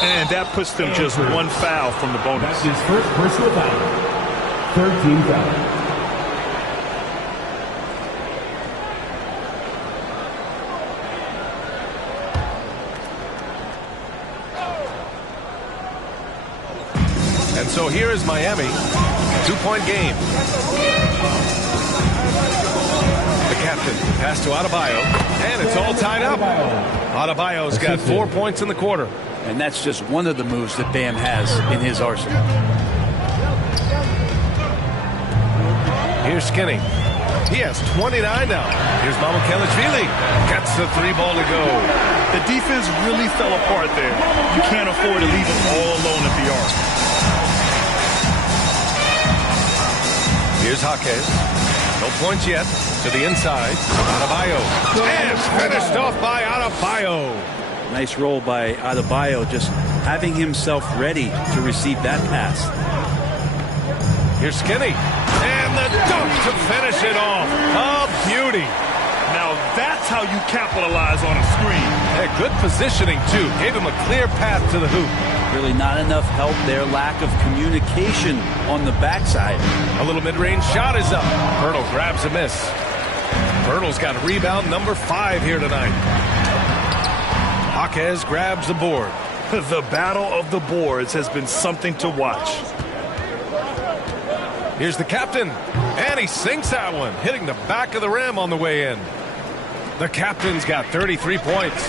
And that puts them just one foul from the bonus. That's his first personal foul. Third team foul. And so here is Miami. 2-point game. The captain pass to Adebayo. And it's all tied up. Adebayo's got 4 points in the quarter. And that's just one of the moves that Bam has in his arsenal. Here's Skinny. He has 29 now. Here's Mamukelashvili. Gets the 3-ball to go. The defense really fell apart there. You can't afford to leave them all alone at the arc. Here's Jaquez. No points yet. To the inside. Adebayo. And finished off by Adebayo. Nice roll by Adebayo, just having himself ready to receive that pass. Here's Skinny. And the dunk to finish it off. A beauty. Now that's how you capitalize on a screen. Yeah, good positioning, too. Gave him a clear path to the hoop. Really not enough help there. Lack of communication on the backside. A little mid-range shot is up. Poeltl grabs a miss. Poeltl's got rebound number 5 here tonight. Jaquez grabs the board. The battle of the boards has been something to watch. Here's the captain. And he sinks that one, hitting the back of the rim on the way in. The captain's got 33 points.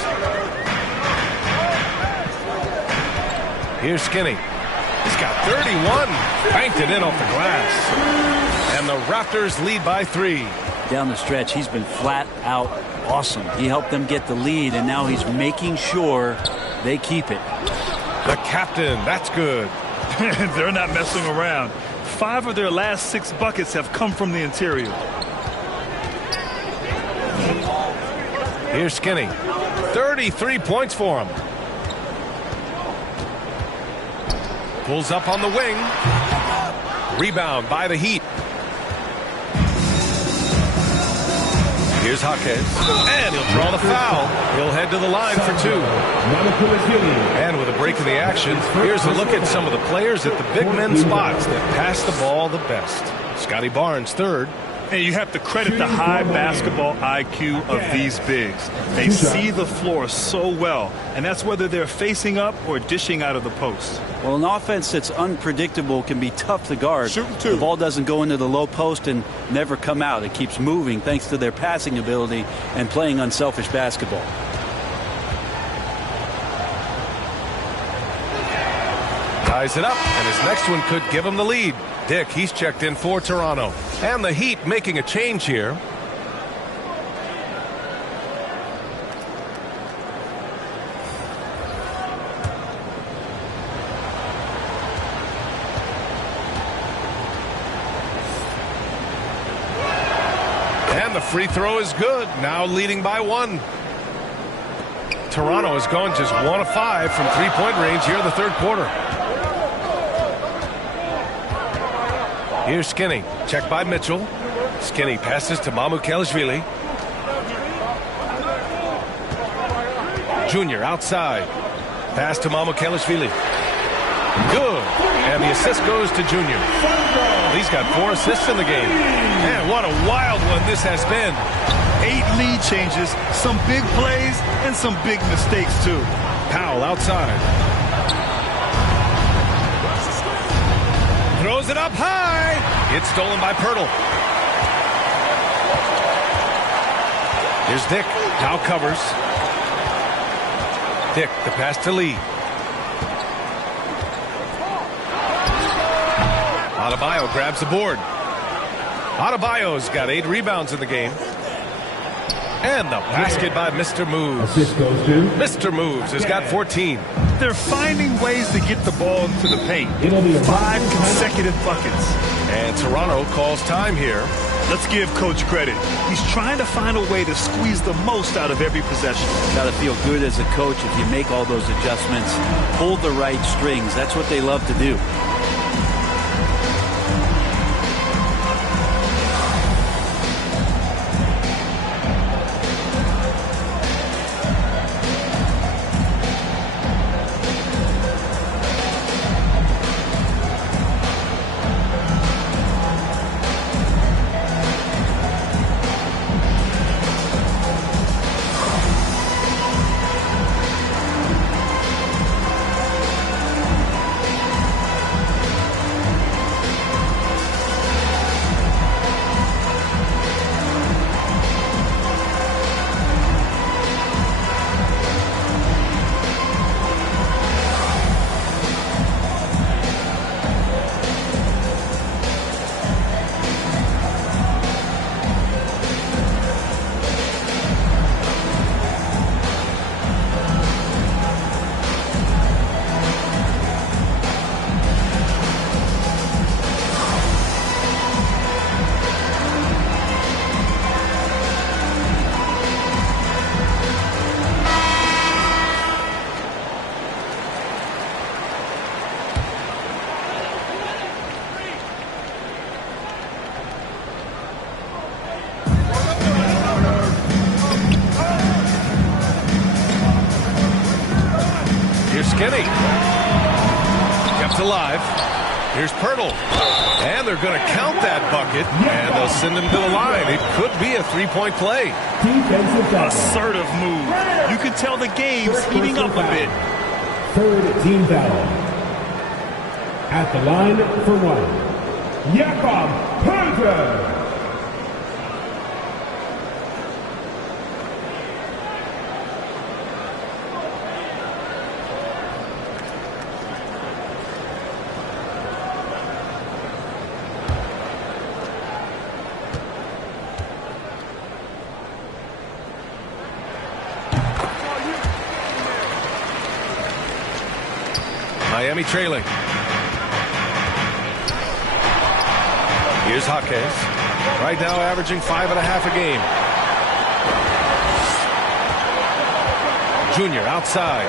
Here's Skinny. He's got 31. Banked it in off the glass. And the Raptors lead by 3. Down the stretch, he's been flat out awesome. He helped them get the lead, and now he's making sure they keep it. The captain, that's good. They're not messing around. 5 of their last 6 buckets have come from the interior. Here's Skinny. 33 points for him. Pulls up on the wing. Rebound by the Heat. Here's Jaquez. And he'll draw the foul. He'll head to the line for 2. And with a break in the action, here's a look at some of the players at the big men spots that pass the ball the best. Scotty Barnes, 3rd. And you have to credit the high basketball IQ of these bigs. They see the floor so well, and that's whether they're facing up or dishing out of the post. Well, an offense that's unpredictable can be tough to guard. The ball doesn't go into the low post and never come out. It keeps moving thanks to their passing ability and playing unselfish basketball. Ties it up, and his next one could give him the lead. Dick, he's checked in for Toronto. And the Heat making a change here. And the free throw is good. Now leading by 1. Toronto has gone just 1 of 5 from 3-point range here in the 3rd quarter. Here's Skinny. Checked by Mitchell. Skinny passes to Mamukelashvili. Junior outside. Pass to Mamukelashvili. Good. And the assist goes to Junior. He's got 4 assists in the game. Man, what a wild one this has been. 8 lead changes, some big plays, and some big mistakes, too. Powell outside. Throws it up high. It's stolen by Poeltl. Here's Dick. Now covers. Dick, the pass to Lee. Adebayo grabs the board. Adebayo's got 8 rebounds in the game. And the basket by Mr. Moves. Mr. Moves has got 14. They're finding ways to get the ball into the paint. 5 consecutive buckets. And Toronto calls time here. Let's give Coach credit. He's trying to find a way to squeeze the most out of every possession. Got to feel good as a coach if you make all those adjustments. Pull the right strings. That's what they love to do. Skinny. Kept alive. Here's Pirtle. And they're going to count that bucket, and they'll send him to the line. It could be a three-point play. Assertive move. You can tell the game's heating up a bit. Third team foul. At the line for one, Jakob Pertl. Miami trailing. Here's Jaquez. Right now averaging 5.5 a game. Junior outside.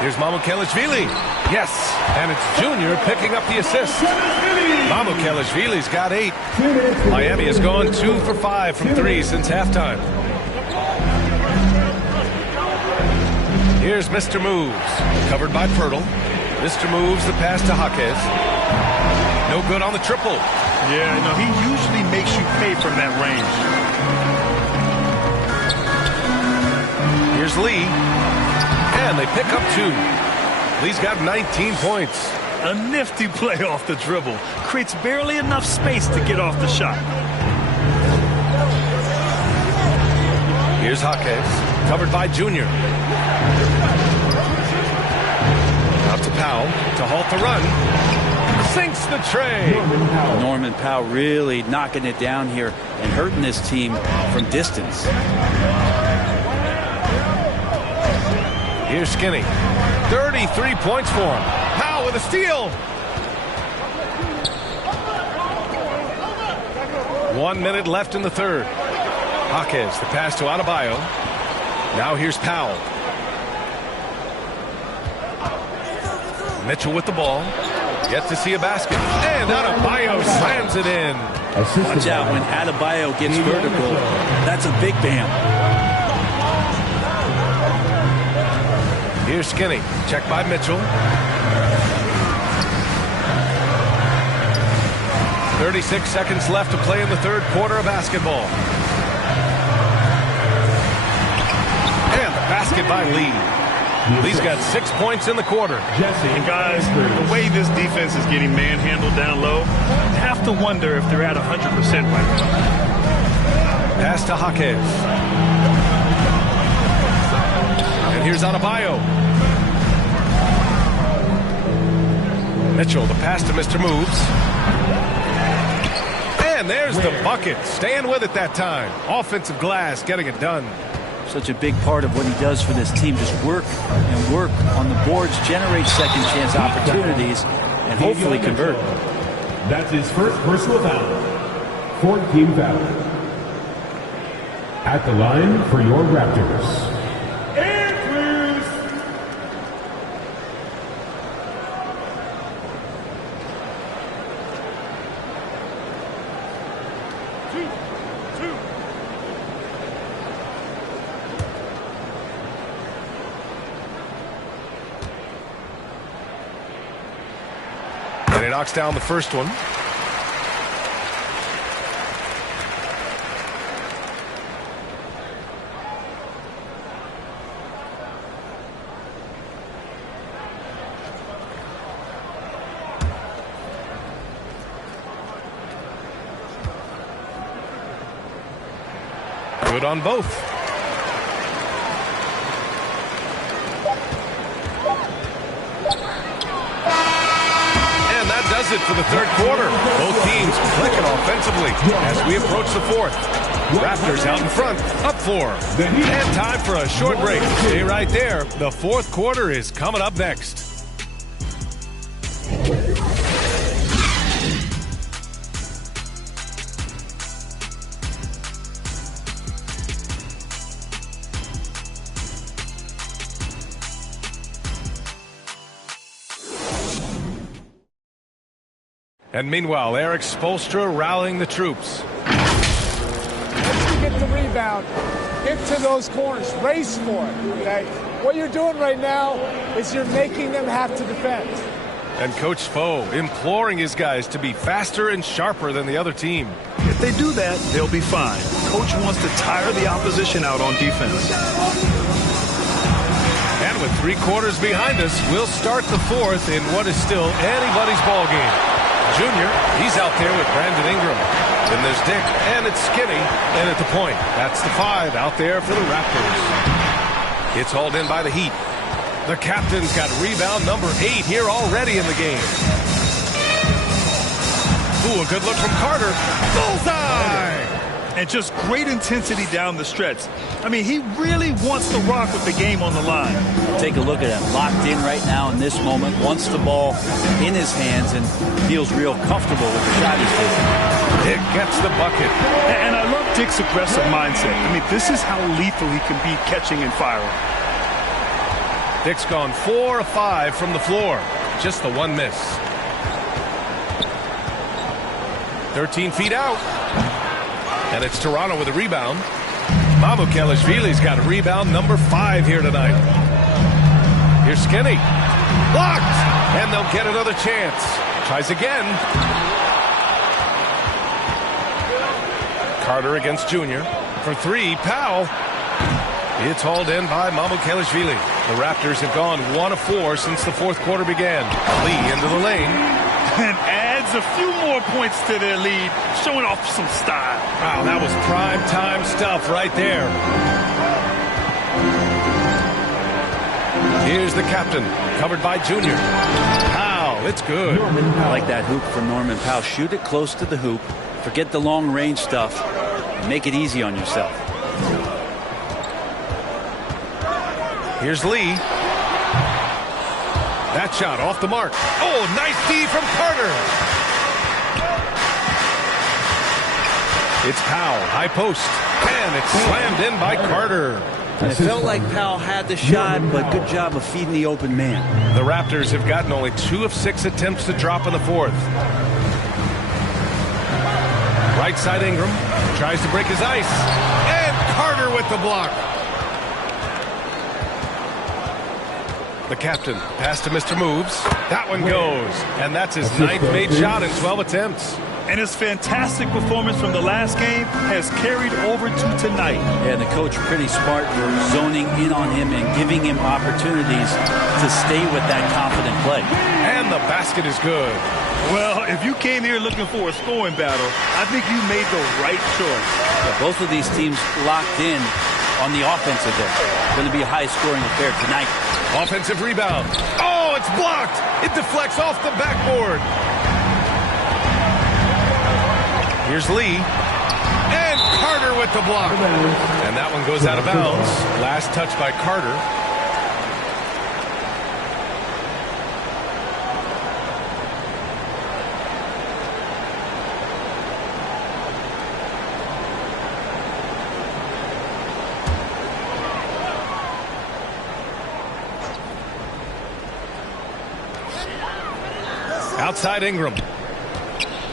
Here's Mamukelashvili. Yes, and it's Junior picking up the assist. Mamukelashvili's got 8. Miami has gone 2 for 5 from 3 since halftime. Here's Mr. Moves. Covered by Pirtle. Mr. Moves the pass to Jaquez. No good on the triple. Yeah, no, he usually makes you pay from that range. Here's Lee. And they pick up 2. Lee's got 19 points. A nifty play off the dribble. Creates barely enough space to get off the shot. Here's Jaquez. Covered by Junior. Out to Powell to halt the run. Sinks the tray. Norman Powell really knocking it down here and hurting this team from distance. Here's Skinny. 33 points for him. Powell with a steal. 1 minute left in the third. Jaquez, the pass to Adebayo. Now here's Powell. Mitchell with the ball. Yet to see a basket. And Adebayo slams it in. Watch out when Adebayo gets vertical. That's a big bam. Here's Skinny. Checked by Mitchell. 36 seconds left to play in the third quarter of basketball. And the basket by Lee. Lee's got 6 points in the quarter. And guys, the way this defense is getting manhandled down low, you have to wonder if they're at 100% right now. Pass to Jaquez. And here's Adebayo. Mitchell, the pass to Mr. Moves. And there's the bucket. Staying with it that time. Offensive glass, getting it done. Such a big part of what he does for this team. Just work and work on the boards, generate second chance opportunities, and hopefully convert. That's his first personal foul. Fourth team foul. At the line for your Raptors, Andrews. And he knocks down the first one. Good on both. Does it for the third quarter. Both teams clicking offensively as we approach the fourth. Raptors out in front, up 4. And time for a short break. Stay right there. The fourth quarter is coming up next. And meanwhile, Eric Spoelstra rallying the troops. Once you get the rebound, get to those corners, race for it, okay? What you're doing right now is you're making them have to defend. And Coach Spo imploring his guys to be faster and sharper than the other team. If they do that, they'll be fine. Coach wants to tire the opposition out on defense. And with 3 quarters behind us, we'll start the 4th in what is still anybody's ball game. Junior, he's out there with Brandon Ingram. Then there's Dick, and it's Skinny, and at the point. That's the 5 out there for the Raptors. It's hauled in by the Heat. The captain's got rebound number 8 here already in the game. Ooh, a good look from Carter. Bullseye! And just great intensity down the stretch. I mean, he really wants to rock with the game on the line. Take a look at him. Locked in right now in this moment. Wants the ball in his hands and feels real comfortable with the shot he's taking. Dick gets the bucket. And I love Dick's aggressive mindset. I mean, this is how lethal he can be catching and firing. Dick's gone 4 of 5 from the floor. Just the 1 miss. 13 feet out. And it's Toronto with a rebound. Mamukelashvili's got a rebound number 5 here tonight. Here's Skinny. Blocked! And they'll get another chance. Tries again. Carter against Junior. For 3, Powell. It's hauled in by Mamukelashvili. The Raptors have gone 1 of 4 since the 4th quarter began. Lee into the lane. And adds a few more points to their lead, showing off some style. Wow, that was prime time stuff right there. Here's the captain, covered by Junior. Powell, it's good. I like that hoop from Norman Powell. Shoot it close to the hoop. Forget the long range stuff. Make it easy on yourself. Here's Lee. That shot off the mark. Oh, nice D from Carter. It's Powell, high post. And it's slammed in by Carter. It felt like Powell had the shot, but good job of feeding the open man. The Raptors have gotten only 2 of 6 attempts to drop in the 4th. Right side Ingram tries to break his ice. And Carter with the block. The captain, pass to Mr. Moves. That one goes. And that's his 9th made shot in 12 attempts. And his fantastic performance from the last game has carried over to tonight. Yeah, the coach pretty smart for zoning in on him and giving him opportunities to stay with that confident play. And the basket is good. Well, if you came here looking for a scoring battle, I think you made the right choice. Yeah, both of these teams locked in on the offensive end. Going to be a high-scoring affair tonight. Offensive rebound. Oh, it's blocked. It deflects off the backboard. Here's Lee. And Carter with the block. And that one goes out of bounds. Last touch by Carter. Outside Ingram.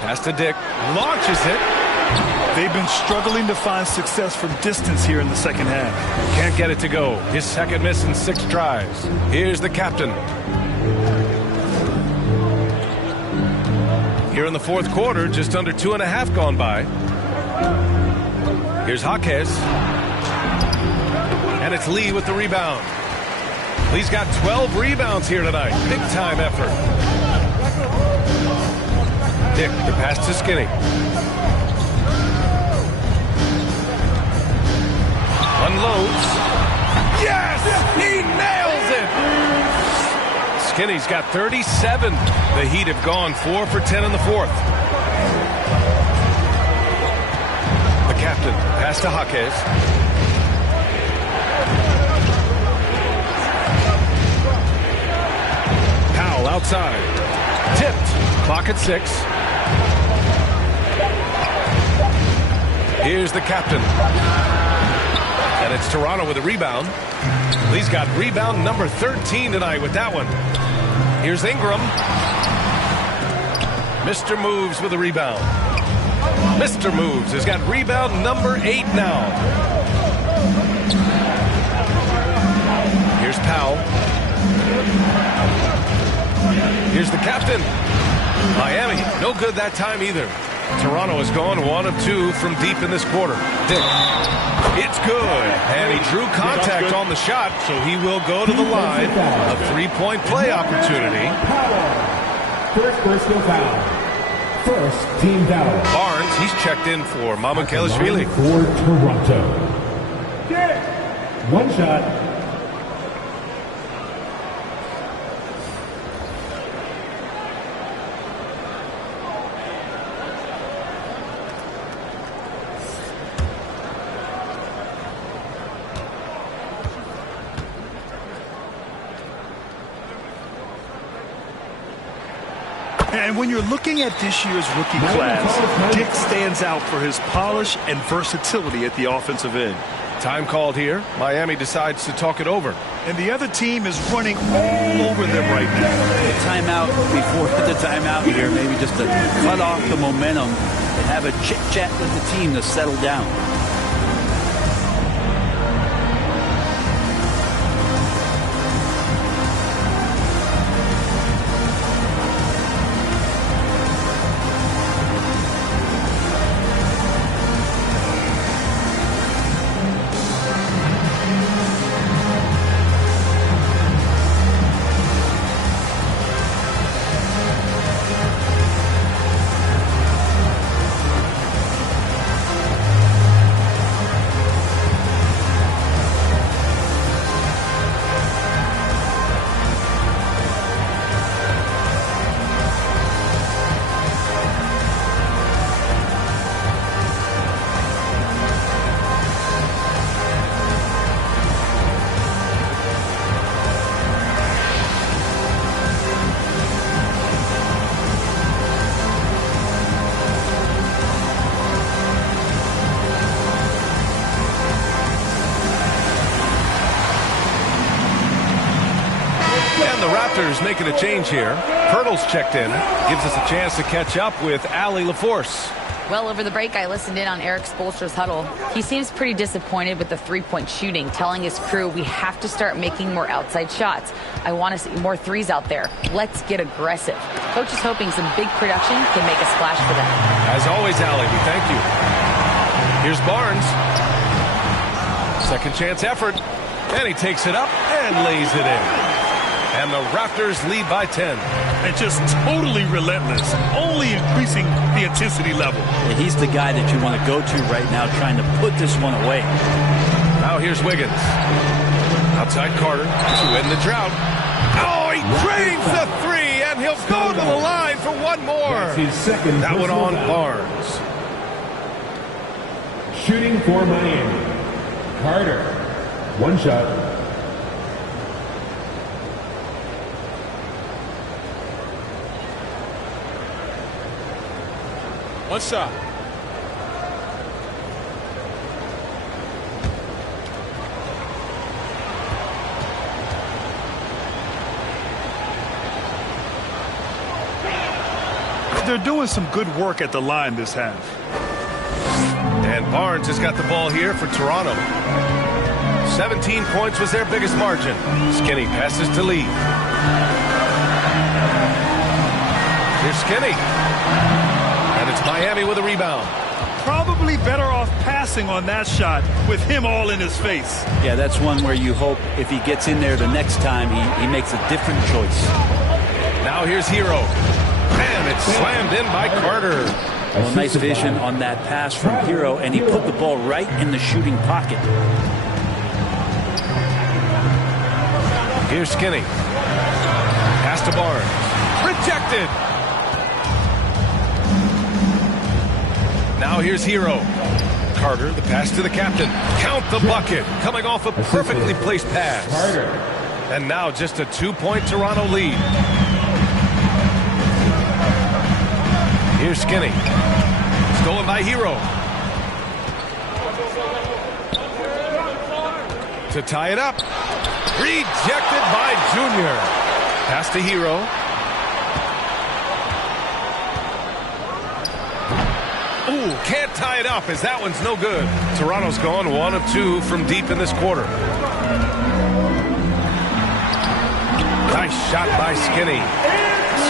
Pass to Dick. Launches it. They've been struggling to find success from distance here in the second half. Can't get it to go. His second miss in 6 tries. Here's the captain. Here in the 4th quarter, just under 2.5 gone by. Here's Jaquez. And it's Lee with the rebound. Lee's got 12 rebounds here tonight. Big time effort. Dick, the pass to Skinny. Unloads. Yes! He nails it! Skinny's got 37. The Heat have gone 4 for 10 in the 4th. The captain, pass to Jaquez. Powell outside. Tipped. Clock at 6. Here's the captain. And it's Toronto with a rebound. Lee's got rebound number 13 tonight with that one. Here's Ingram. Mr. Moves with a rebound. Mr. Moves has got rebound number 8 now. Here's Powell. Here's the captain. Miami, no good that time either. Toronto has gone 1 of 2 from deep in this quarter. Dick. It's good. And he drew contact on the shot, so he will go to the line. A 3-point play opportunity. First personal foul. First team foul. Barnes, he's checked in for Mamukelashvili. For Toronto. One shot. And when you're looking at this year's rookie class, Dick stands out for his polish and versatility at the offensive end. Time called here. Miami decides to talk it over. And the other team is running all over them right now. The timeout before the timeout here, maybe just to cut off the momentum and have a chit-chat with the team to settle down. Making a change here. Pirtle's checked in. Gives us a chance to catch up with Allie LaForce. Well, over the break, I listened in on Eric Spoelstra's huddle. He seems pretty disappointed with the three-point shooting, telling his crew we have to start making more outside shots. I want to see more threes out there. Let's get aggressive. Coach is hoping some big production can make a splash for them. As always, Allie, we thank you. Here's Barnes. Second chance effort. And he takes it up and lays it in. And the Raptors lead by 10. And just totally relentless, only increasing the intensity level. Yeah, he's the guy that you want to go to right now, trying to put this one away. Now here's Wiggins. Outside Carter to end the drought. Oh, he drains the three, and he'll go to the line for one more. That one on Barnes. Shooting for Miami. Carter. One shot. One shot. They're doing some good work at the line this half. And Barnes has got the ball here for Toronto. 17 points was their biggest margin. Skinny passes to Lee. Here's Skinny. And it's Miami with a rebound. Probably better off passing on that shot with him all in his face. Yeah, that's one where you hope if he gets in there the next time, he makes a different choice. Now here's Hero. And it's slammed in by Carter. Well, nice vision on that pass from Hero, and he put the ball right in the shooting pocket. Here's Skinny. Pass to Barnes. Rejected. Now here's Hero. Carter, the pass to the captain. Count the bucket. Coming off a perfectly placed pass. Carter. And now just a 2-point Toronto lead. Here's Skinny. Stolen by Hero. To tie it up. Rejected by Junior. Pass to Hero. Ooh, can't tie it up as that one's no good. Toronto's gone 1 of 2 from deep in this quarter. Nice shot by Skinny.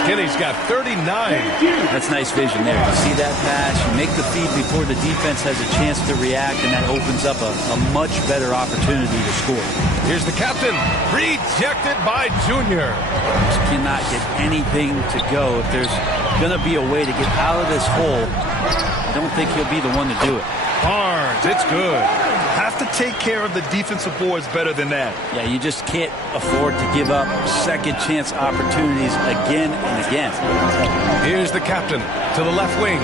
Skinny's got 39. That's nice vision there. You see that pass, you make the feed before the defense has a chance to react, and that opens up a much better opportunity to score. Here's the captain. Rejected by Junior. Just cannot get anything to go. If there's going to be a way to get out of this hole, I don't think he'll be the one to do it. Barnes, it's good. Have to take care of the defensive boards better than that. Yeah, you just can't afford to give up second chance opportunities again and again. Here's the captain to the left wing.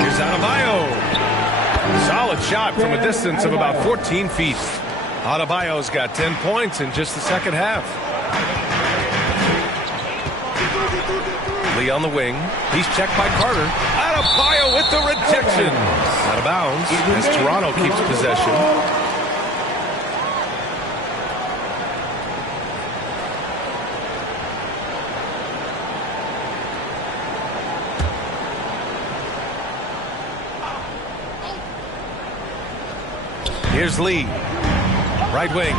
Here's Adebayo. Solid shot from a distance of about 14 feet. Adebayo's got 10 points in just the second half. Lee on the wing. He's checked by Carter. Adebayo with the rejection. Out of bounds as Toronto keeps possession. Here's Lee. Right wing.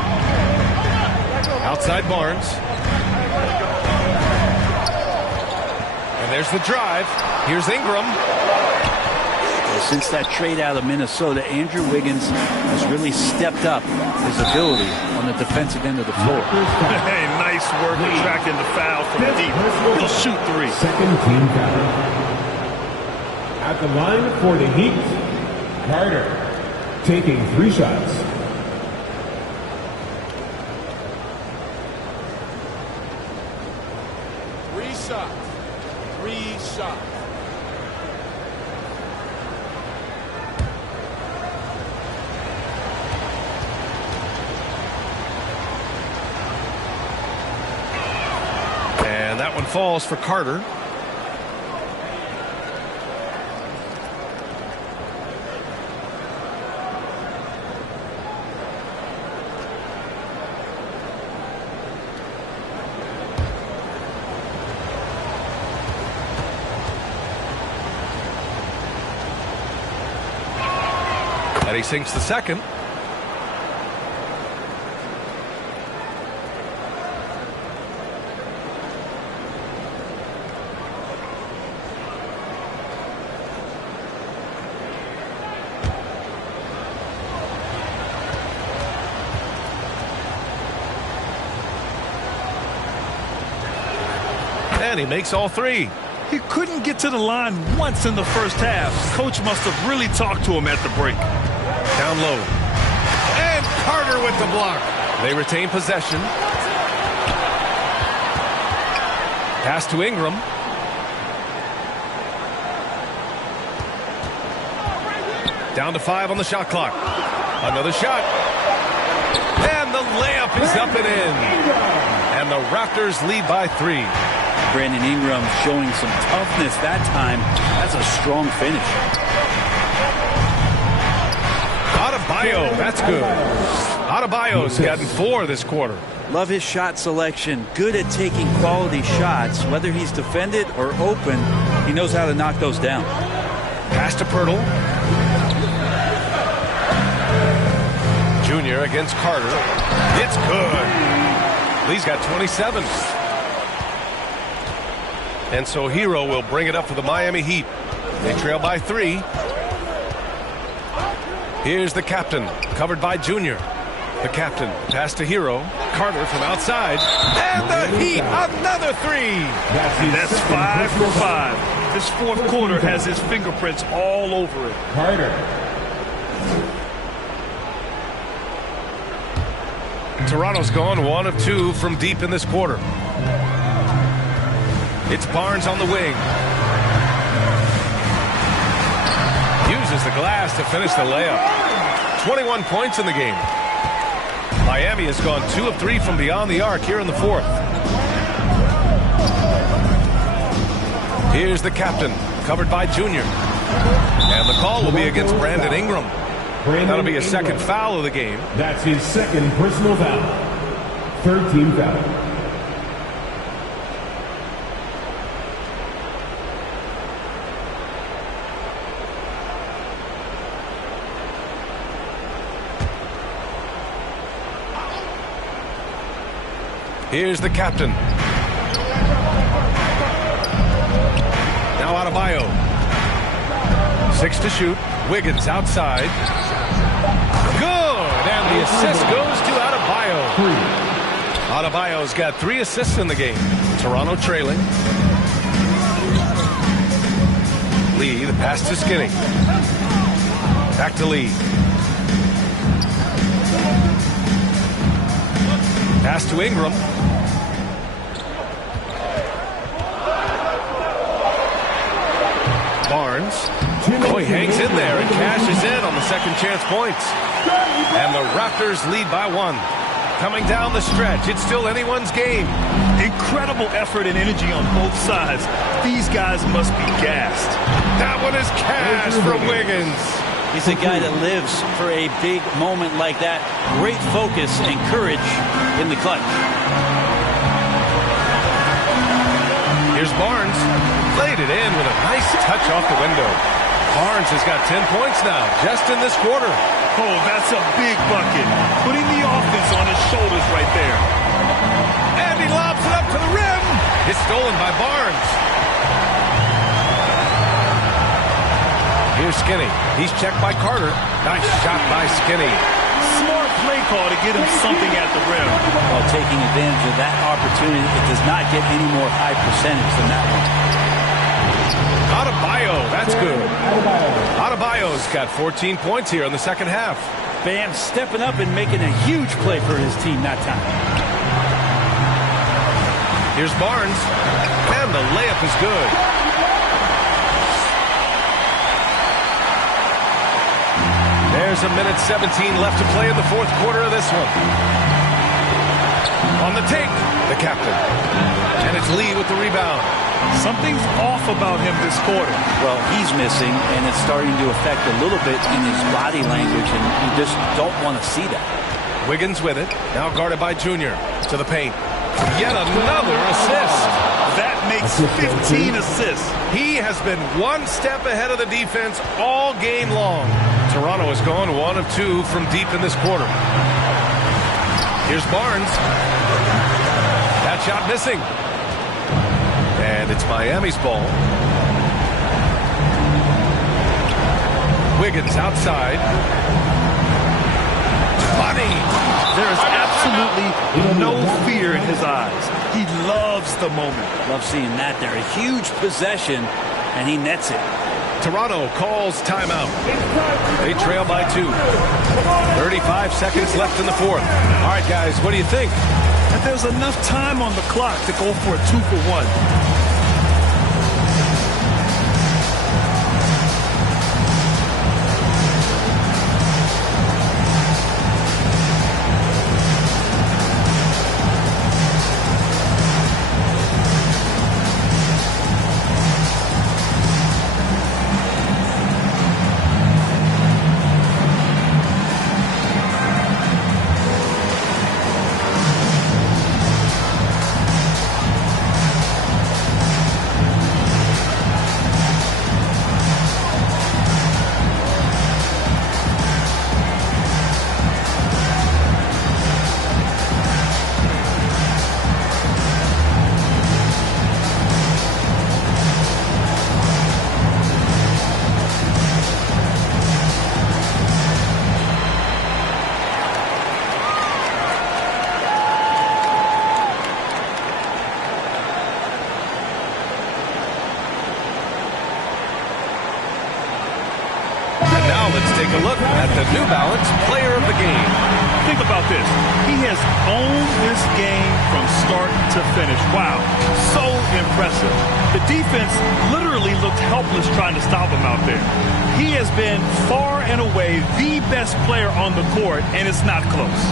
Outside Barnes. And there's the drive. Here's Ingram. Well, since that trade out of Minnesota, Andrew Wiggins has really stepped up his ability on the defensive end of the floor. Hey, nice work attracting the foul from deep. He'll shoot three. Second team foul. At the line for the Heat, Carter taking 3 shots. Three shots. And that one falls for Carter. And he sinks the second. And he makes all 3. He couldn't get to the line once in the first half. Coach must have really talked to him at the break. Down low. And Carter with the block. They retain possession. Pass to Ingram. Down to 5 on the shot clock. Another shot. And the layup is up and in. And the Raptors lead by 3. Brandon Ingram showing some toughness that time. That's a strong finish. Adebayo, that's good. Adebayo's gotten 4 this quarter. Love his shot selection. Good at taking quality shots. Whether he's defended or open, he knows how to knock those down. Pass to Pirtle. Junior against Carter. It's good. Lee's got 27. And so Hero will bring it up for the Miami Heat. They trail by 3. Here's the captain, covered by Junior. The captain, pass to Hero. Carter from outside. And the Heat, another 3. That's 5 for 5. This fourth quarter has his fingerprints all over it. Carter. Toronto's gone 1 of 2 from deep in this quarter. It's Barnes on the wing. Uses the glass to finish the layup. 21 points in the game. Miami has gone 2 of 3 from beyond the arc here in the fourth. Here's the captain, covered by Junior. And the call will be against Brandon Ingram. That'll be a second foul of the game. That's his second personal foul. Third team foul. Here's the captain. Now Adebayo. 6 to shoot. Wiggins outside. Good. And the assist goes to Adebayo. Adebayo's got 3 assists in the game. Toronto trailing. Lee, the pass to Skinny. Back to Lee. Pass to Ingram. Barnes. Oh, he hangs in there and cashes in on the second chance points. And the Raptors lead by 1. Coming down the stretch, it's still anyone's game. Incredible effort and energy on both sides. These guys must be gassed. That one is cash from Wiggins. He's a guy that lives for a big moment like that. Great focus and courage in the clutch. Here's Barnes. Played it in with a nice touch off the window. Barnes has got 10 points now, just in this quarter. Oh, that's a big bucket. Putting the offense on his shoulders right there. And he lobs it up to the rim. It's stolen by Barnes. Here's Skinny. He's checked by Carter. Nice shot by Skinny. Smart play call to get him something at the rim. While taking advantage of that opportunity, it does not get any more high percentage than that one. Adebayo, that's good. Adebayo's got 14 points here in the second half. Bam stepping up and making a huge play for his team that time. Here's Barnes, and the layup is good. There's a minute 17 left to play in the fourth quarter of this one. On the take, the captain. And it's Lee with the rebound. Something's off about him this quarter. Well, he's missing, and it's starting to affect a little bit in his body language, and you just don't want to see that. Wiggins with it. Now guarded by Junior. To the paint. Yet another assist. That makes 15 assists. He has been one step ahead of the defense all game long. Toronto has gone 1 of 2 from deep in this quarter. Here's Barnes. That shot missing. And it's Miami's ball. Wiggins outside. Money. There is absolutely no fear in his eyes. He loves the moment. Love seeing that there. A huge possession, and he nets it. Toronto calls timeout. They trail by 2. 35 seconds left in the fourth. All right, guys, what do you think? And there's enough time on the clock to go for a 2-for-1. Take a look at the New Balance Player of the Game. Think about this. He has owned this game from start to finish. Wow, so impressive. The defense literally looked helpless trying to stop him out there. He has been far and away the best player on the court, and it's not close.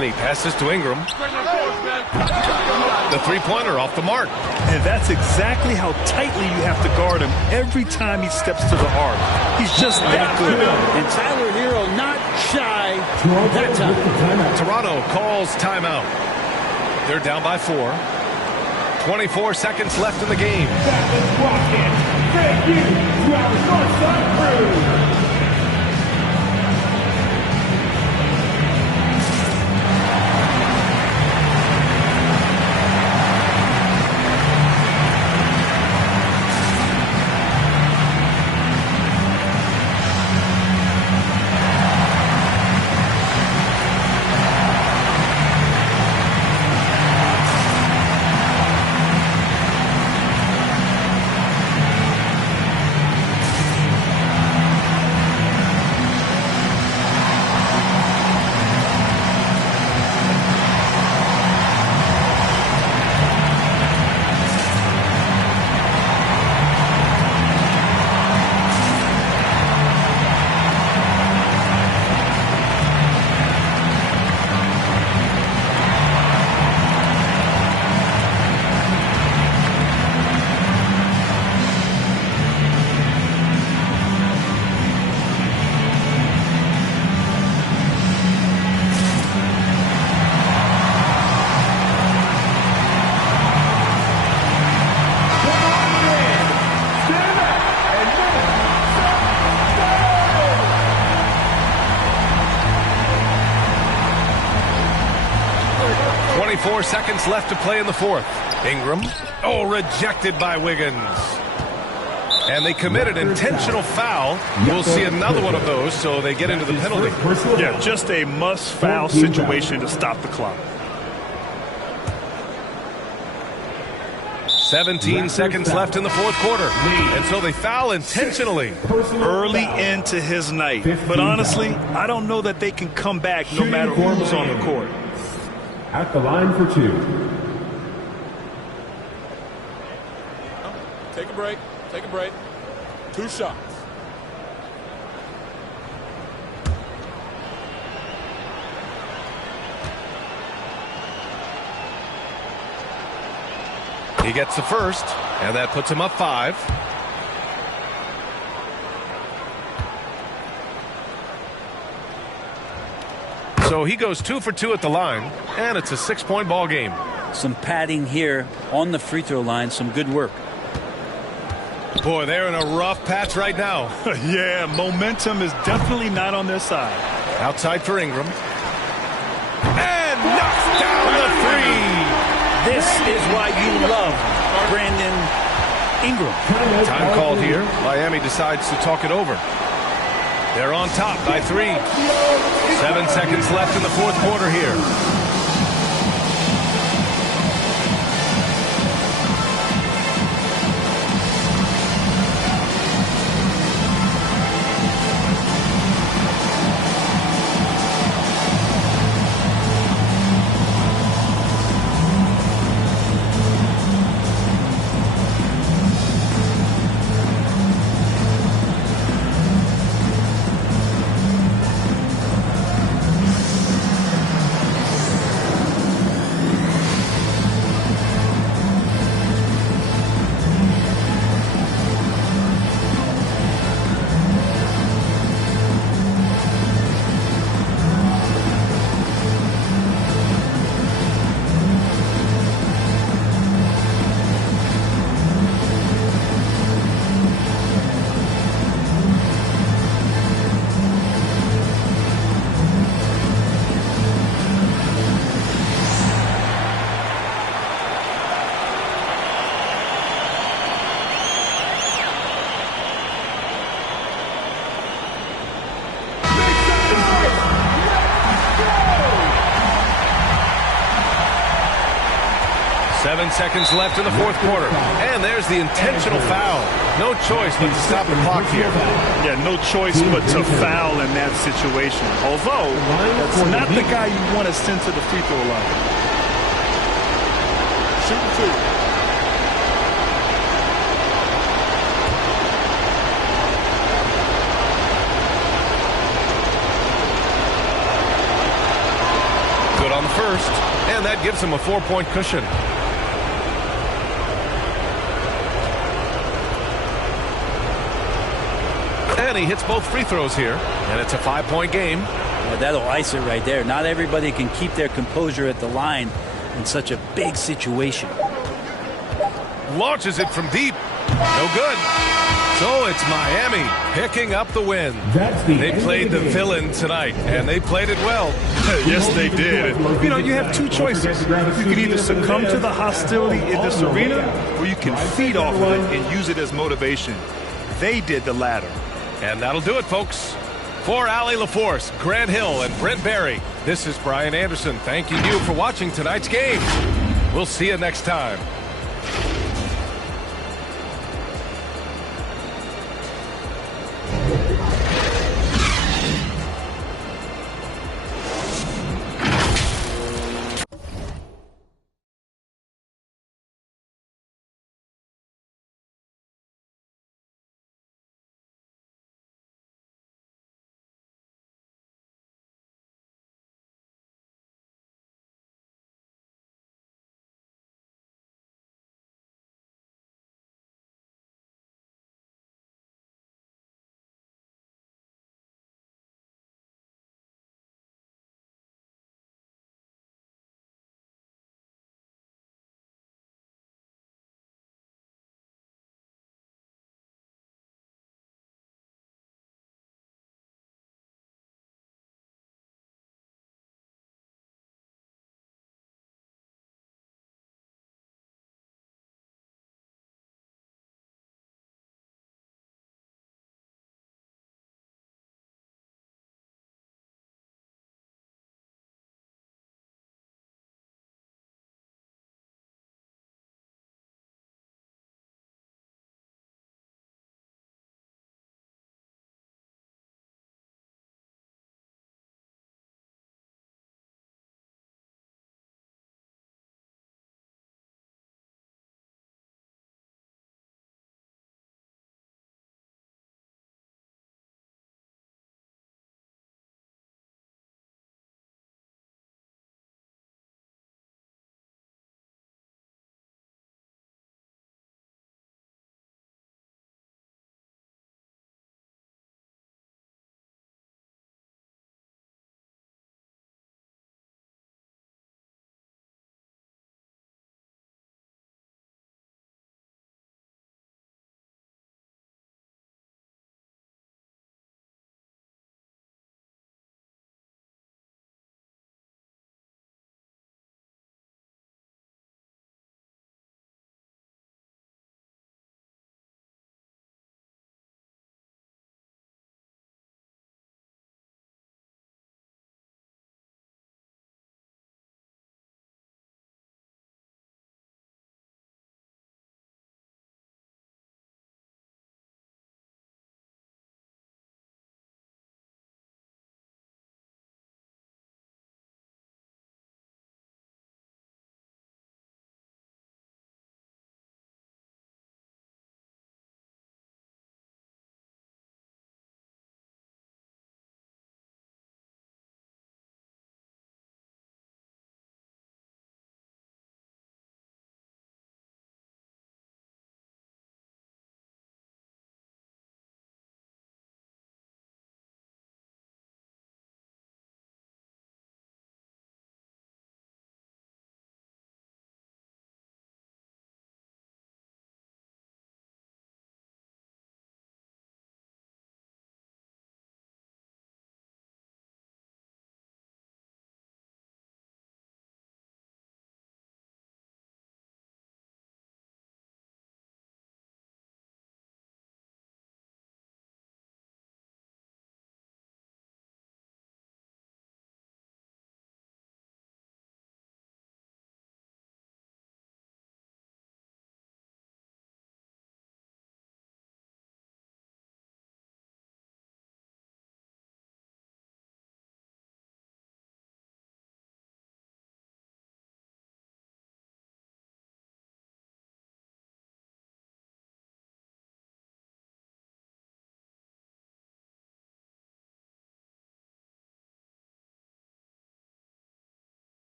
McKinney passes to Ingram. The three-pointer off the mark. And that's exactly how tightly you have to guard him every time he steps to the arc. He's just that good. And Tyler Hero not shy that time. Toronto calls timeout. They're down by 4. 24 seconds left in the game. Thank you to our Northside crew. 24 seconds left to play in the fourth. Ingram. Oh, rejected by Wiggins. And they committed intentional foul. We'll see another one of those, so they get into the penalty. Yeah, just a must-foul situation to stop the clock. 17 seconds left in the fourth quarter. And so they foul intentionally. Early into his night. But honestly, I don't know that they can come back no matter who's on the court. At the line for two. Take a break. Take a break. 2 shots. He gets the first, and that puts him up 5. So he goes 2 for 2 at the line, and it's a 6-point ball game. Some padding here on the free throw line. Some good work. Boy, they're in a rough patch right now. Yeah, momentum is definitely not on their side. Outside for Ingram. And knocks down the 3. This is why you love Brandon Ingram. Time called here. Miami decides to talk it over. They're on top by 3. 7 seconds left in the fourth quarter here. Seconds left in the fourth quarter. And there's the intentional foul. No choice but to stop the clock here. Yeah, no choice but to foul in that situation. Although, that's not the guy you want to send to the free throw line. Shooting 2. And that gives him a 4-point cushion. And he hits both free throws here. And it's a 5-point game. Yeah, that'll ice it right there. Not everybody can keep their composure at the line in such a big situation. Launches it from deep. No good. So it's Miami picking up the win. They played the villain tonight, and they played it well. Yes, they did. You know, you have two choices. You can either succumb to the hostility in this arena, or you can feed off of it and use it as motivation. They did the latter. And that'll do it, folks. For Allie LaForce, Grant Hill, and Brent Barry, this is Brian Anderson thanking you for watching tonight's game. We'll see you next time.